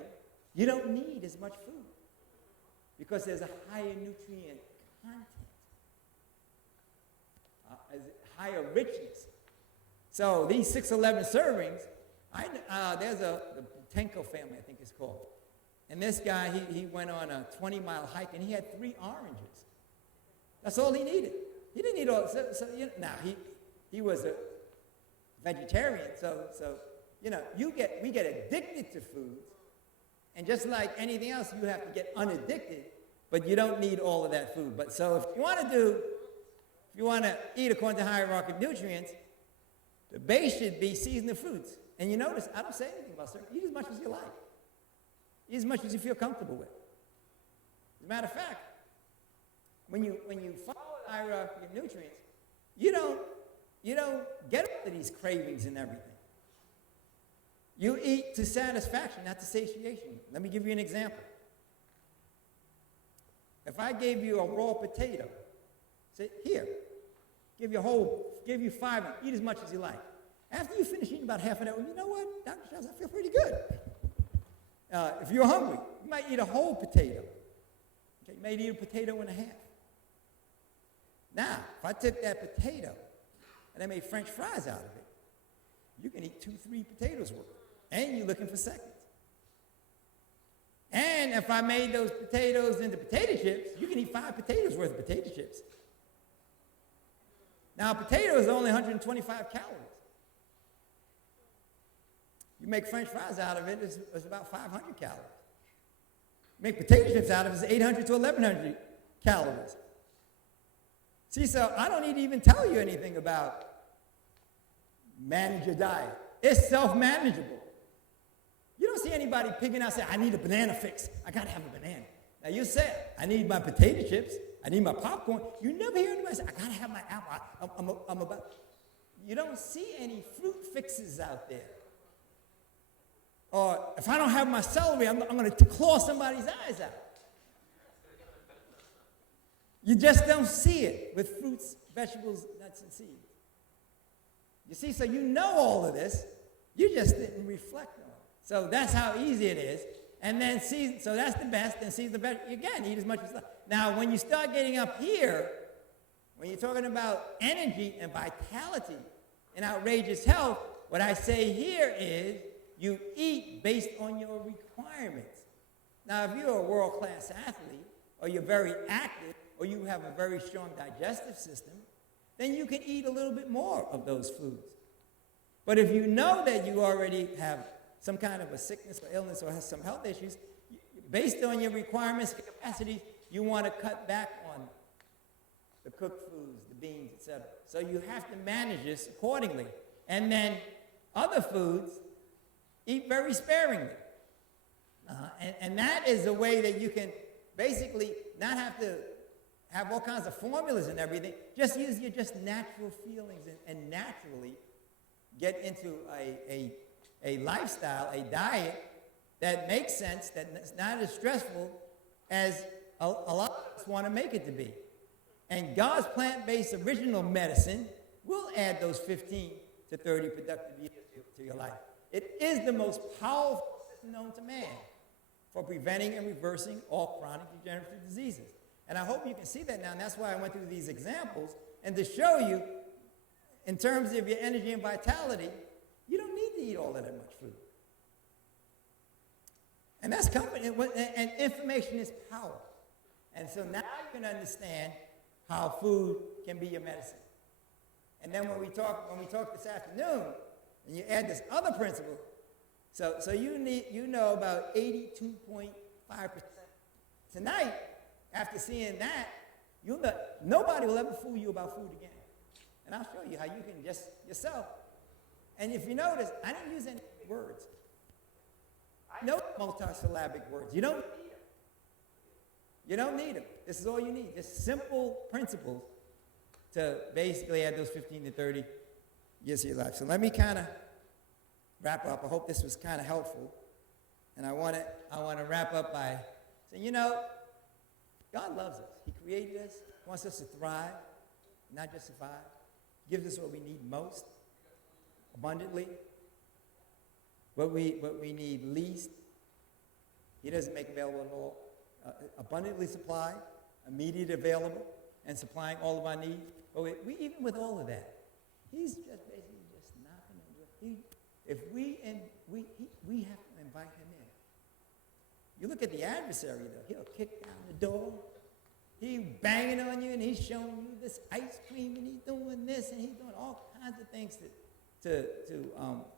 you don't need as much food because there's a higher nutrient content, higher richness. So these 611 servings, there's the Tenko family, I think it's called. And this guy, he went on a 20-mile hike, and he had 3 oranges. That's all he needed. He didn't need all. He was a vegetarian, so we get addicted to foods, and just like anything else, you have to get unaddicted, but you don't need all of that food. But so if you want to eat according to hierarchy of nutrients, the base should be seasoned foods. And you notice, I don't say anything about certain. Eat as much as you like. Eat as much as you feel comfortable with. As a matter of fact, when you follow the hierarchy of nutrients, you don't get up to these cravings and everything. You eat to satisfaction, not to satiation. Let me give you an example. If I gave you a raw potato, say, here, give you 5, and eat as much as you like. After you finish eating about half an hour, you know what, Dr. Charles, I feel pretty good. If you're hungry, you might eat a whole potato. Okay, you might eat a potato and a half. Now, if I took that potato and I made French fries out of it, you can eat 2-3 potatoes worth. And you're looking for seconds. And if I made those potatoes into potato chips, you can eat 5 potatoes worth of potato chips. Now, a potato is only 125 calories. You make French fries out of it, it's about 500 calories. Make potato chips out of it, it's 800 to 1,100 calories. See, so I don't need to even tell you anything about manage your diet. It's self-manageable. You don't see anybody picking out saying, I need a banana fix. I got to have a banana. Now, you say, I need my potato chips. I need my popcorn. You never hear anybody say, I got to have my apple. You don't see any fruit fixes out there. Or if I don't have my celery, I'm going to claw somebody's eyes out. You just don't see it with fruits, vegetables, nuts, and seeds. You see, so you know all of this. You just didn't reflect on it. So that's how easy it is. and then season. So that's the best, and season the best. Again, eat as much as you like. Now, when you start getting up here, when you're talking about energy and vitality and outrageous health, what I say here is you eat based on your requirements. Now, if you're a world-class athlete, or you're very active, or you have a very strong digestive system, then you can eat a little bit more of those foods. But if you know that you already have some kind of a sickness or illness or has some health issues, based on your requirements and capacities, you want to cut back on the cooked foods, the beans, etc. So you have to manage this accordingly. And then other foods, eat very sparingly. And that is a way that you can basically not have to have all kinds of formulas and everything. Just use your just natural feelings and naturally get into a lifestyle, a diet that makes sense, that's not as stressful as a lot of us want to make it to be. And God's plant-based original medicine will add those 15 to 30 productive years to your life. It is the most powerful system known to man for preventing and reversing all chronic degenerative diseases. And I hope you can see that now, and that's why I went through these examples, and to show you, in terms of your energy and vitality, you don't need to eat all of that much food. And that's coming, and information is power. And so now you can understand how food can be your medicine. And then when we talk this afternoon, and you add this other principle, so you know about 82.5%. Tonight, after seeing that, you'll know nobody will ever fool you about food again. And I'll show you how you can just yourself. And if you notice, I didn't use any words. I know multisyllabic words. You don't need them. You don't need them. This is all you need. Just simple principles to basically add those 15 to 30 years of your life. So let me kind of wrap up. I hope this was kind of helpful. And I want to wrap up by saying, God loves us. He created us, wants us to thrive, not just survive. Gives us what we need most, abundantly. What we need least, He doesn't make available at all. Abundantly supplied, immediate available, and supplying all of our needs. But we even with all of that, He's just basically just knocking on the door. We have to invite Him in. You look at the adversary, though. He'll kick down the door. He's banging on you, and he's showing you this ice cream, and he's doing this, and he's doing all kinds of things to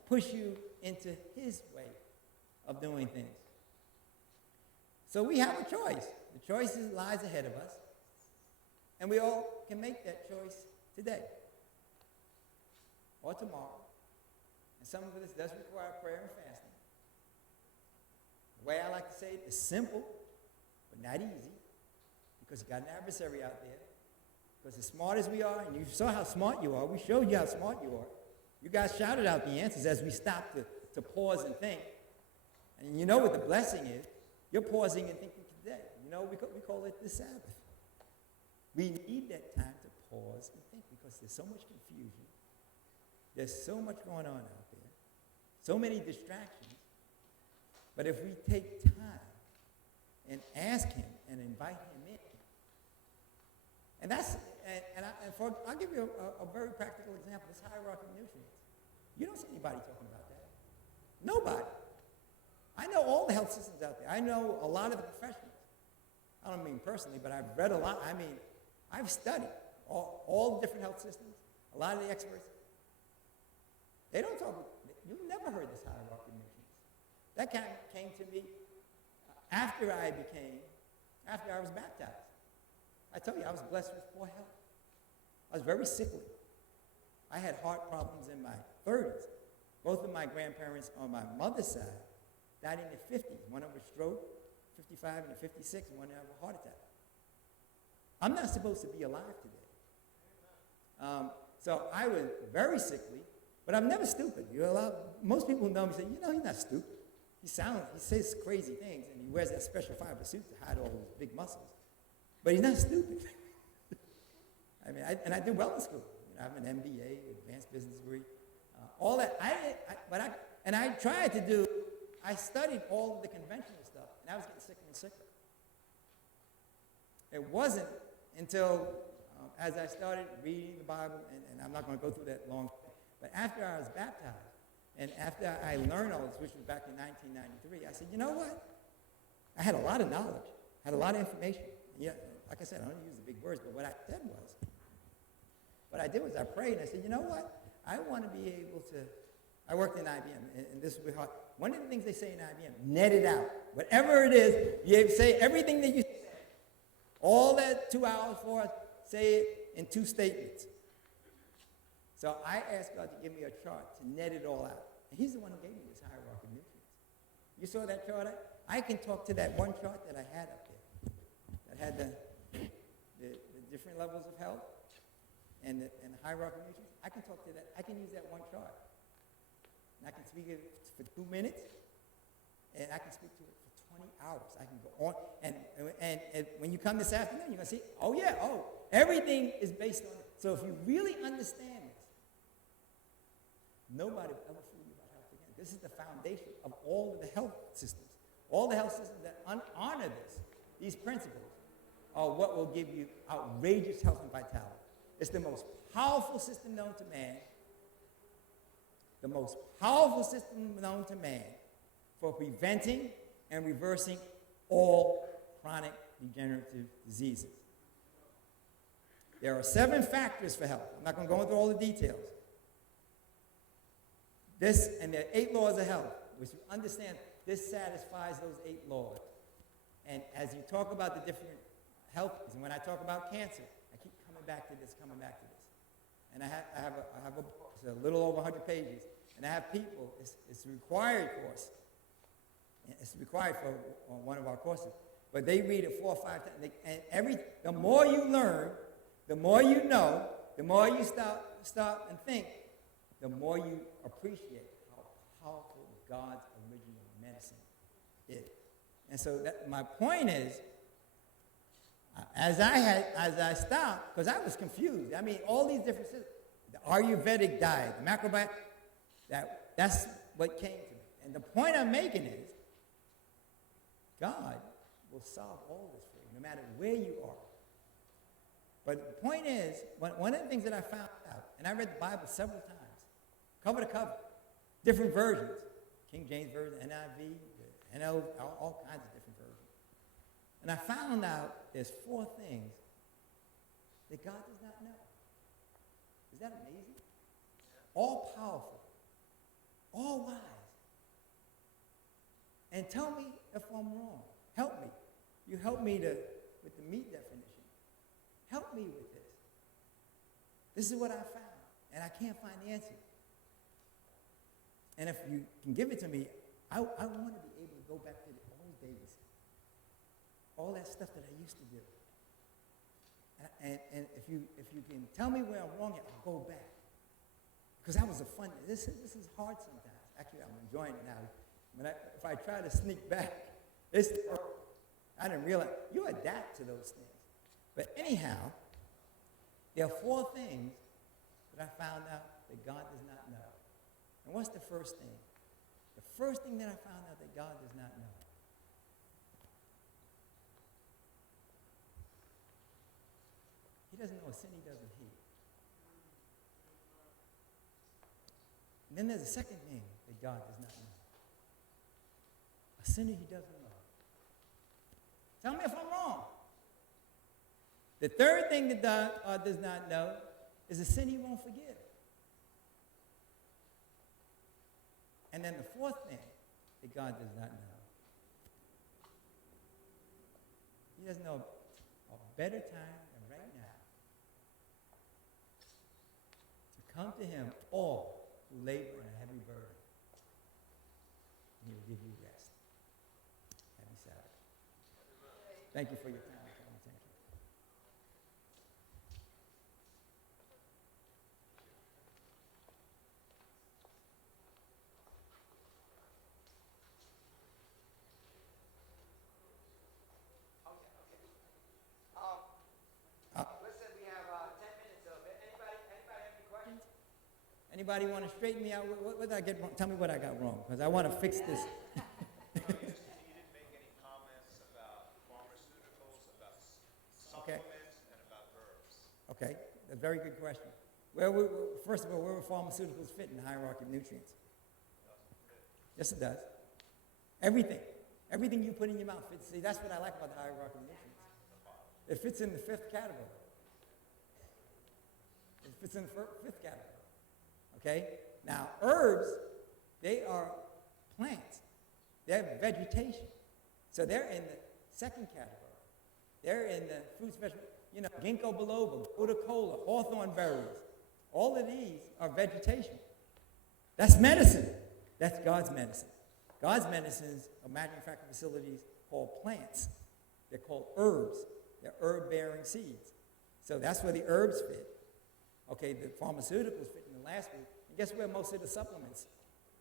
push you into his way of doing things. So we have a choice. The choice lies ahead of us, and we all can make that choice today or tomorrow. And some of this does require prayer and fasting. The way I like to say it is simple, but not easy. Because you got an adversary out there. Because as smart as we are, and you saw how smart you are, we showed you how smart you are. You guys shouted out the answers as we stopped to pause and think. And you know what the blessing is? You're pausing and thinking today. We call it the Sabbath. We need that time to pause and think because there's so much confusion. There's so much going on out there. So many distractions. But if we take time and ask Him and invite Him in, I'll give you a very practical example. This hierarchy of nutrients. You don't see anybody talking about that. Nobody. I know all the health systems out there. I know a lot of the professionals. I don't mean personally, but I've read a lot. I've studied all the different health systems, a lot of the experts. They don't talk. You've never heard this hierarchy of nutrients. That came to me after I was baptized. I told you, I was blessed with poor health. I was very sickly. I had heart problems in my 30s. Both of my grandparents on my mother's side died in their 50s. One of them a stroke, 55 and a 56, and one of them a heart attack. I'm not supposed to be alive today. So I was very sickly, but I'm never stupid. Most people know me and say, he's not stupid. He says crazy things, and he wears that special fiber suit to hide all those big muscles. But he's not stupid. I did well in school. I have an MBA, advanced business degree, all that. I tried to do. I studied all of the conventional stuff. and I was getting sicker and sicker. It wasn't until as I started reading the Bible, and I'm not going to go through that long, but after I was baptized, and after I learned all this, which was back in 1993, I said, you know what? I had a lot of knowledge, had a lot of information. Yeah, like I said, I don't use the big words, but what I did was I prayed, and I said, you know what? I want to be able to, I worked in IBM, and this will be hard. One of the things they say in IBM, net it out. Whatever it is, you say everything that you say. All that 2 hours for us, say it in 2 statements. So I asked God to give me a chart to net it all out. And he's the one who gave me this hierarchy of nutrients. You saw that chart? I can talk to that one chart that I had up there that had the different levels of health and the hierarchy of nutrients. I can talk to that. I can use that one chart. And I can speak it for 2 minutes, and I can speak to it for 20 hours. I can go on. And when you come this afternoon, you're going to see, everything is based on it. So if you really understand this, nobody will ever fool you about health again. This is the foundation of all of the health systems. All the health systems that honor this, these principles, are what will give you outrageous health and vitality. It's the most powerful system known to man. The most powerful system known to man for preventing and reversing all chronic degenerative diseases. There are 7 factors for health. I'm not going to go into all the details. This, and there are 8 laws of health, which you understand, this satisfies those 8 laws. And as you talk about the different health, and when I talk about cancer, I keep coming back to this. And I have a book, it's a little over 100 pages, and I have people, it's a required course. It's required for one of our courses. But they read it 4 or 5 times. And the more you learn, the more you know, the more you stop and think, the more you appreciate how powerful God's original medicine is. And so my point is, as I stopped, because I was confused. I mean, all these different systems, the Ayurvedic diet, the macrobiotic, that's what came to me. And the point I'm making is, God will solve all this for you, no matter where you are. But the point is, one of the things that I found out, and I read the Bible several times, cover to cover, different versions, King James Version, NIV, NL, all kinds of different versions. And I found out there's 4 things that God does not know. Is that amazing? All powerful, all wise. And tell me if I'm wrong. Help me. You help me with the meat definition. Help me with this. This is what I found, and I can't find the answer. And if you can give it to me, I want to be able to go back to the old days. All that stuff that I used to do. And if you can tell me where I'm wrong, I'll go back. Because that was a fun, this is hard sometimes. Actually, I'm enjoying it now. If I try to sneak back, I didn't realize, you adapt to those things. But anyhow, there are 4 things that I found out that God does not know. And what's the first thing? The first thing that I found out that God does not know. He doesn't know a sin he doesn't heal. And then there's a second thing that God does not know. A sinner he doesn't love. Tell me if I'm wrong. The third thing that God does not know is a sin he won't forgive. And then the 4th thing that God does not know. He doesn't know a better time than right now to come to him, all who labor and are heavy burden. And he will give you rest. Happy Sabbath. Thank you for your time. Thank you. Listen, we have 10 minutes of it. Anybody have any questions? Anybody want to straighten me out? What did I get wrong? Tell me what I got wrong, because I want to fix this. You didn't make any comment Okay, a very good question. First of all, where will pharmaceuticals fit in the hierarchy of nutrients? Yes, it does. Everything. Everything you put in your mouth fits. See, that's what I like about the hierarchy of nutrients. It fits in the fifth category. It fits in the fifth category. Okay? Now, herbs, they are plants. They're vegetation. So they're in the second category. They're in the fruits, vegetables, ginkgo biloba, Gouda cola, hawthorn berries. All of these are vegetation. That's medicine. That's God's medicine. God's medicines are manufacturing facilities called plants. They're called herbs. They're herb-bearing seeds. So that's where the herbs fit. Okay, the pharmaceuticals fit in the last group. And guess where most of the supplements,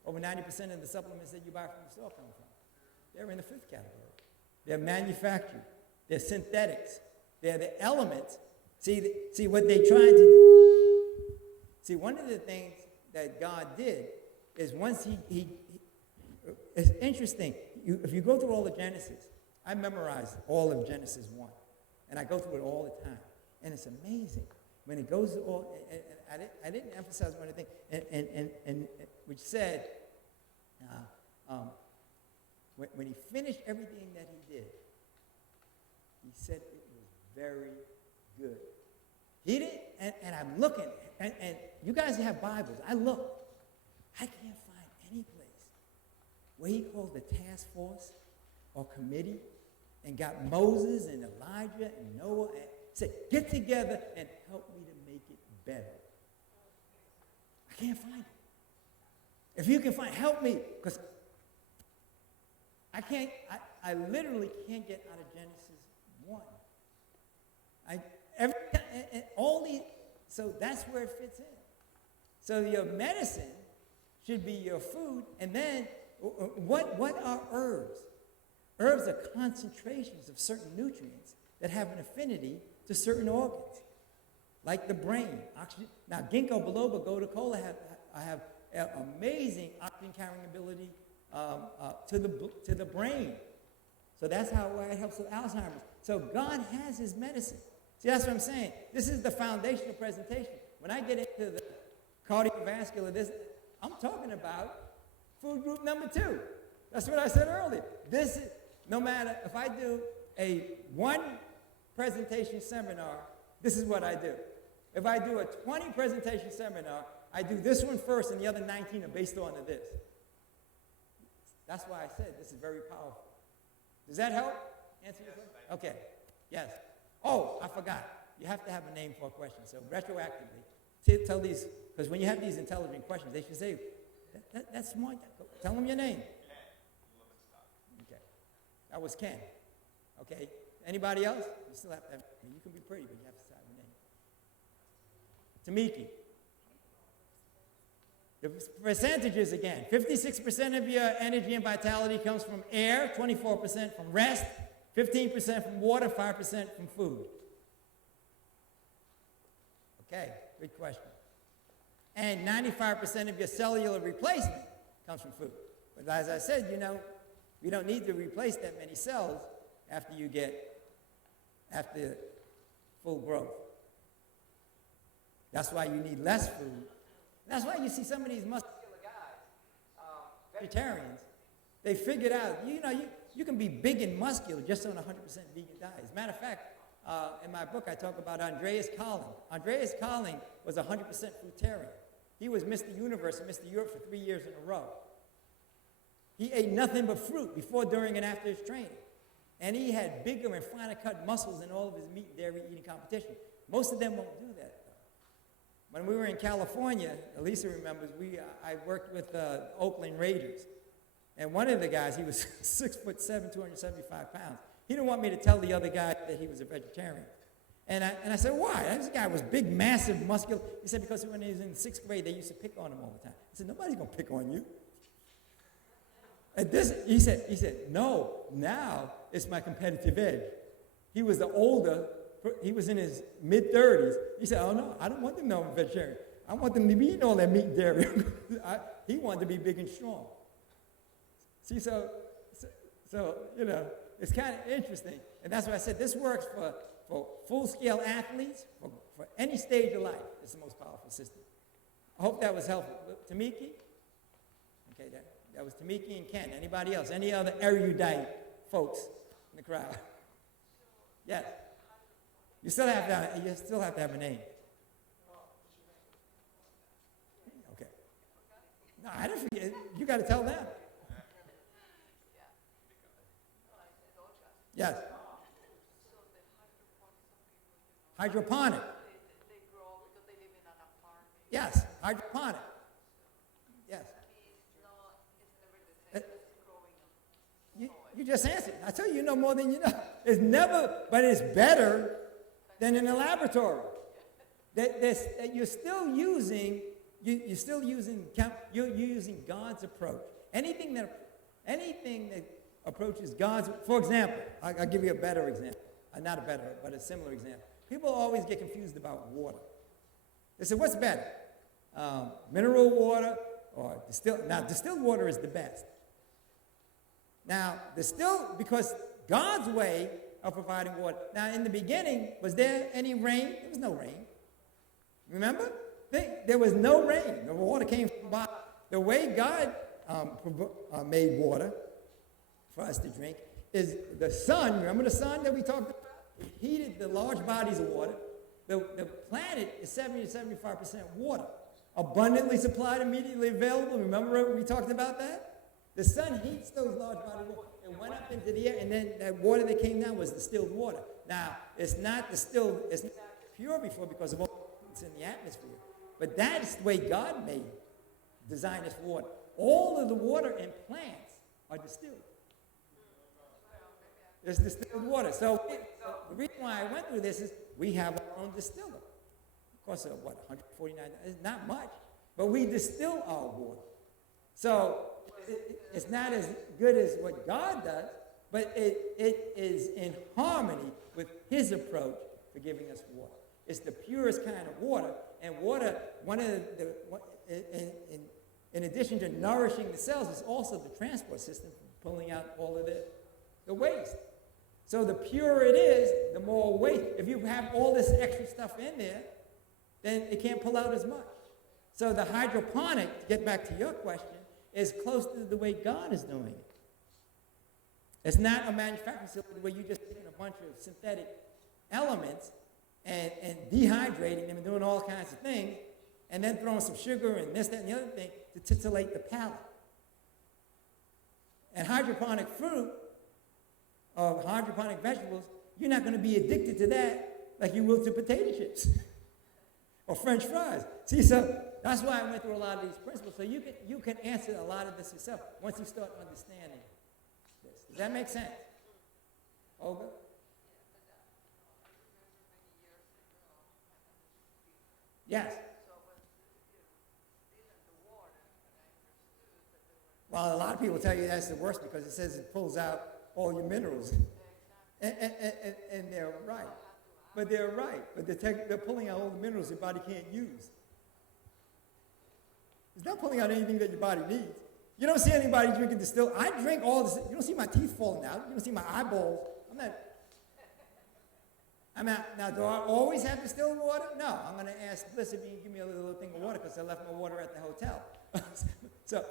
over 90% of the supplements that you buy from the store come from? They're in the fifth category. They're manufactured. They're synthetics. They're the elements. See what they're trying to do. See, one of the things that God did is once it's interesting. If you go through all of Genesis, I memorized all of Genesis 1. And I go through it all the time. And it's amazing. When it goes all, and I didn't emphasize one of the things, and which said, when he finished everything that he did, he said it was very good. He didn't, and I'm looking, and you guys have Bibles. I look. I can't find any place where he called the task force or committee and got Moses and Elijah and Noah and said, get together and help me to make it better. I can't find it. If you can find, help me, because I literally can't get out of Genesis 1. So that's where it fits in. So your medicine should be your food, and then what are herbs? Herbs are concentrations of certain nutrients that have an affinity to certain organs, like the brain. Oxygen. Now, ginkgo biloba, Gouda cola have amazing oxygen carrying ability to the brain. So that's why it helps with Alzheimer's. So God has his medicine. See, that's what I'm saying. This is the foundational presentation. When I get into the cardiovascular, I'm talking about food group number 2. That's what I said earlier. This is, no matter if I do one presentation seminar, this is what I do. If I do a 20 presentation seminar, I do this one first and the other 19 are based on this. That's why I said this is very powerful. Does that help? Answer your question? Okay. Yes. Oh, I forgot. You have to have a name for a question. So retroactively, tell these, because when you have these intelligent questions, they should say, that's smart. Tell them your name. Okay. That was Ken. Okay. Anybody else? You still have to have, you can be pretty, but you have to have a name. Tamiki. The percentages again. 56% of your energy and vitality comes from air, 24% from rest, 15% from water, 5% from food. Okay, good question. And 95% of your cellular replacement comes from food. But as I said, you don't need to replace that many cells after full growth. That's why you need less food. That's why you see some of these muscular guys, vegetarians, they figured out, you can be big and muscular just on a 100% vegan diet. As a matter of fact, in my book, I talk about Andreas Carling. Andreas Carling was 100% fruitarian. He was Mr. Universe and Mr. Europe for 3 years in a row. He ate nothing but fruit before, during, and after his training. And he had bigger and finer cut muscles in all of his meat and dairy eating competition. Most of them won't do that. When we were in California, Elisa remembers, I worked with the Oakland Raiders. And one of the guys, he was 6'7", 275 pounds. He didn't want me to tell the other guy that he was a vegetarian. And I said, why? This guy was big, massive, muscular. He said, because when he was in 6th grade, they used to pick on him all the time. I said, nobody's going to pick on you. And he said, no, now it's my competitive edge. He was he was in his mid-30s. He said, oh, no, I don't want them to know I'm a vegetarian. I want them to be eating all that meat and dairy. He wanted to be big and strong. See, so it's kind of interesting. And that's why I said this works for for full-scale athletes, for any stage of life, it's the most powerful system. I hope that was helpful. Tamiki? Okay, that was Tamiki and Ken. Anybody else? Any other erudite folks in the crowd? Yes. You still have to have a name. Okay. No, I didn't forget. You got to tell them. Yes. Hydroponic. They grow because they live in an apartment. Yes, hydroponic. Yes. It's never the same as growing You just answered. I tell you, you know more than you know. It's never, but it's better than in a laboratory. That you're still using God's approach. Anything that approaches God's. For example, I'll give you a better example. Not a better, but a similar example. People always get confused about water. They say, what's better? Mineral water or distilled? Now, distilled water is the best. Now, because God's way of providing water. Now, in the beginning, was there any rain? There was no rain. Remember? There was no rain. The water came from bottom. The way God made water for us to drink is the sun. Remember the sun that we talked about? It heated the large bodies of water. The planet is 70 to 75% water. Abundantly supplied, immediately available. Remember we talked about that? The sun heats those large bodies of water. It went up into the air, and then that water that came down was distilled water. Now, it's not pure before because of all that's in the atmosphere. But that is the way God designed this water. All of the water in plants are distilled. It's distilled water. So the reason why I went through this is we have our own distiller. Of course, 149, it's not much, but we distill our water. So it's not as good as what God does, but it is in harmony with his approach for giving us water. It's the purest kind of water, and water, in addition to nourishing the cells, is also the transport system for pulling out all of the waste. So the purer it is, the more waste. If you have all this extra stuff in there, then it can't pull out as much. So the hydroponic, to get back to your question, is close to the way God is doing it. It's not a manufacturing facility where you're just taking a bunch of synthetic elements and dehydrating them and doing all kinds of things, and then throwing some sugar and this, that, and the other thing to titillate the palate. And hydroponic fruit, or hydroponic vegetables, you're not going to be addicted to that like you will to potato chips or French fries. See, so that's why I went through a lot of these principles, so you can answer a lot of this yourself once you start understanding this. Does that make sense? Olga? Yes. Well, a lot of people tell you that's the worst because it says it pulls out all your minerals. And they're right. But they're right. But they're pulling out all the minerals your body can't use. It's not pulling out anything that your body needs. You don't see anybody drinking distilled. I drink all this. You don't see my teeth falling out. You don't see my eyeballs. Now, do I always have distilled water? No. I'm going to ask Bliss if you can give me a little thing of water because I left my water at the hotel. So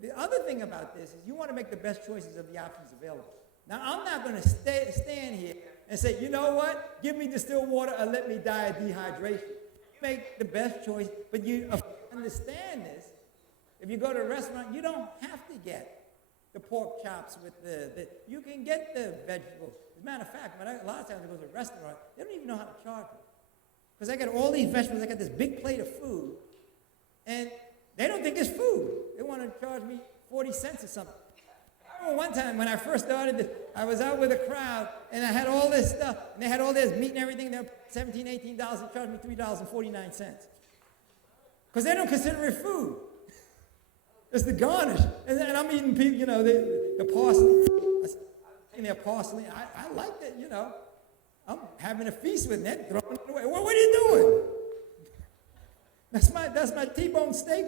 the other thing about this is you want to make the best choices of the options available. Now, I'm not going to stand here and say, you know what? Give me distilled water or let me die of dehydration. You make the best choice, but you understand this. If you go to a restaurant, you don't have to get the pork chops with you can get the vegetables. As a matter of fact, a lot of times I go to a restaurant, they don't even know how to charge me. Because I got all these vegetables, I got this big plate of food, and they don't think it's food. They want to charge me 40 cents or something. I remember one time when I first started this, I was out with a crowd, and I had all this stuff, and they had all this meat and everything. They were $17, $18. They charged me $3.49. Because they don't consider it food. It's the garnish. And I'm eating, the parsley. And their parsley. I like that, I'm having a feast with them, throwing it away. What are you doing? That's my T-bone steak.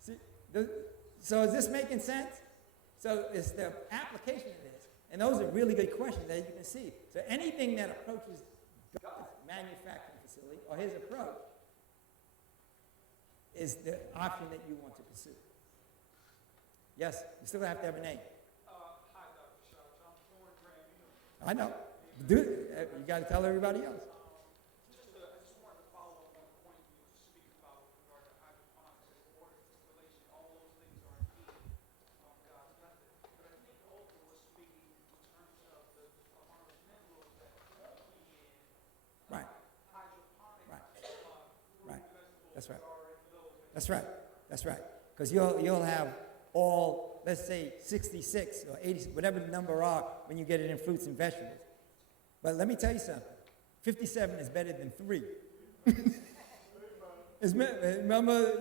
See, so is this making sense? So it's the application of this. And those are really good questions, as you can see. So anything that approaches God's manufacturing facility or his approach is the option that you want to pursue. Yes, you still have to have a name. Hi, Dr. Sharp. I'm Floyd Graham. I know. You got to tell everybody else. I just wanted to follow up on the point you were speaking about with regard to hydroponics and water distillation. All those things are indeed God's method. But I think also was speaking in terms of the amount of minerals that could be in Right. hydroponics Right. Fruit, Right. vegetables That's right. that are in those. That's right. That's right. Because you'll have all, let's say, 66 or 80, whatever the number are when you get it in fruits and vegetables. But let me tell you something. 57 is better than 3. Remember,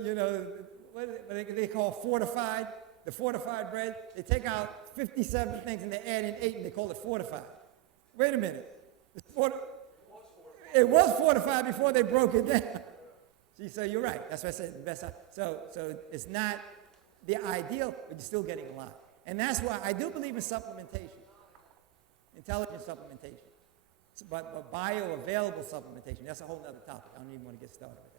what they call fortified? The fortified bread? They take out 57 things and they add in 8 and they call it fortified. Wait a minute. It was fortified before they broke it down. See, so you're right. That's why I said the best. So it's not the ideal, but you're still getting a lot. And that's why I do believe in supplementation, intelligent supplementation. But bioavailable supplementation, that's a whole other topic. I don't even want to get started with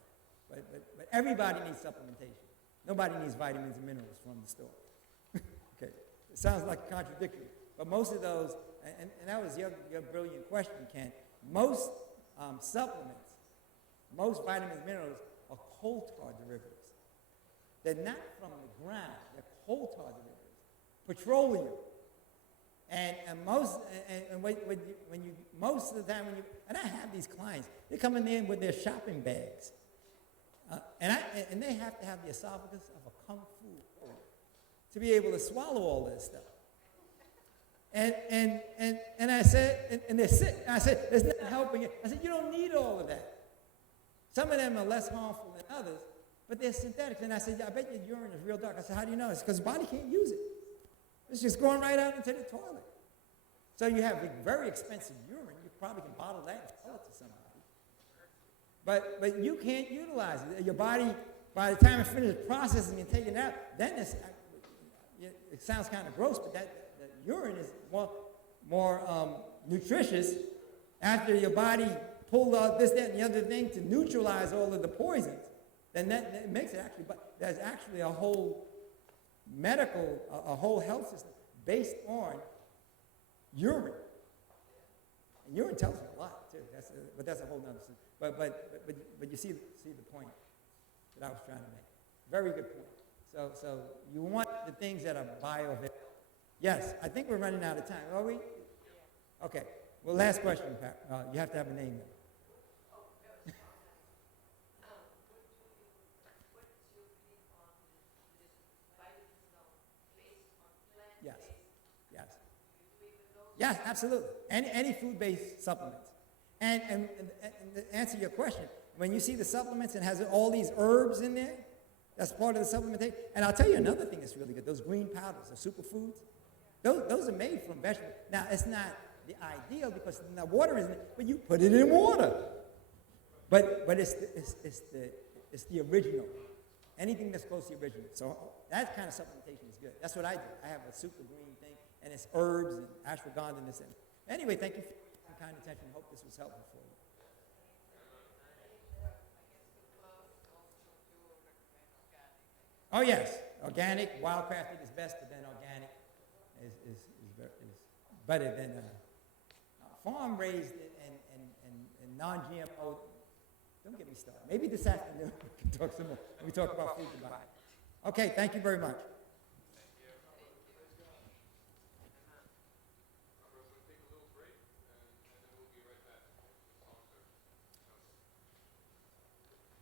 that. But everybody needs supplementation. Nobody needs vitamins and minerals from the store. Okay, it sounds like a contradiction. But most of those, and that was your brilliant question, Ken. Most supplements, most vitamins and minerals are coal tar derivatives. They're not from the ground. They're coal tar derivatives. Petroleum. And most of the time and I have these clients, they come in with their shopping bags, and they have to have the esophagus of a kung fu fighter to be able to swallow all this stuff. And I said, and they're sick. I said, there's nothing helping it. I said, you don't need all of that. Some of them are less harmful than others, but they're synthetics. And I said, I bet your urine is real dark. I said, how do you know? It's because the body can't use it. It's just going right out into the toilet. So you have very expensive urine. You probably can bottle that and sell it to somebody. But you can't utilize it. Your body, by the time it finishes processing and taking it out, then it sounds kind of gross, but that urine is more nutritious after your body pulled out this, that, and the other thing to neutralize all of the poisons. Then that makes it actually, but there's actually a whole a whole health system based on urine. And urine tells you a lot too. But that's a whole nother system. But you see the point that I was trying to make. Very good point. So you want the things that are bioavailable. Yes, I think we're running out of time. Are we? Okay. Well, last question, Pat. You have to have a name then. Yes, absolutely. Any food-based supplements. And to answer your question, when you see the supplements and has all these herbs in there, that's part of the supplementation. And I'll tell you another thing that's really good. Those green powders, the superfoods, those are made from vegetables. Now, it's not the ideal because the water isn't, but you put it in water. But it's the original. Anything that's close to the original. So that kind of supplementation is good. That's what I do. I have a super green thing, and it's herbs and ashwagandha and this. Anyway, thank you for your kind attention. I hope this was helpful for you. Oh, yes. Organic, wildcrafted is best, but then organic is better than farm-raised and non-GMO. Don't get me started. Maybe this afternoon we can talk some more. We talk about food and body. Okay, thank you very much.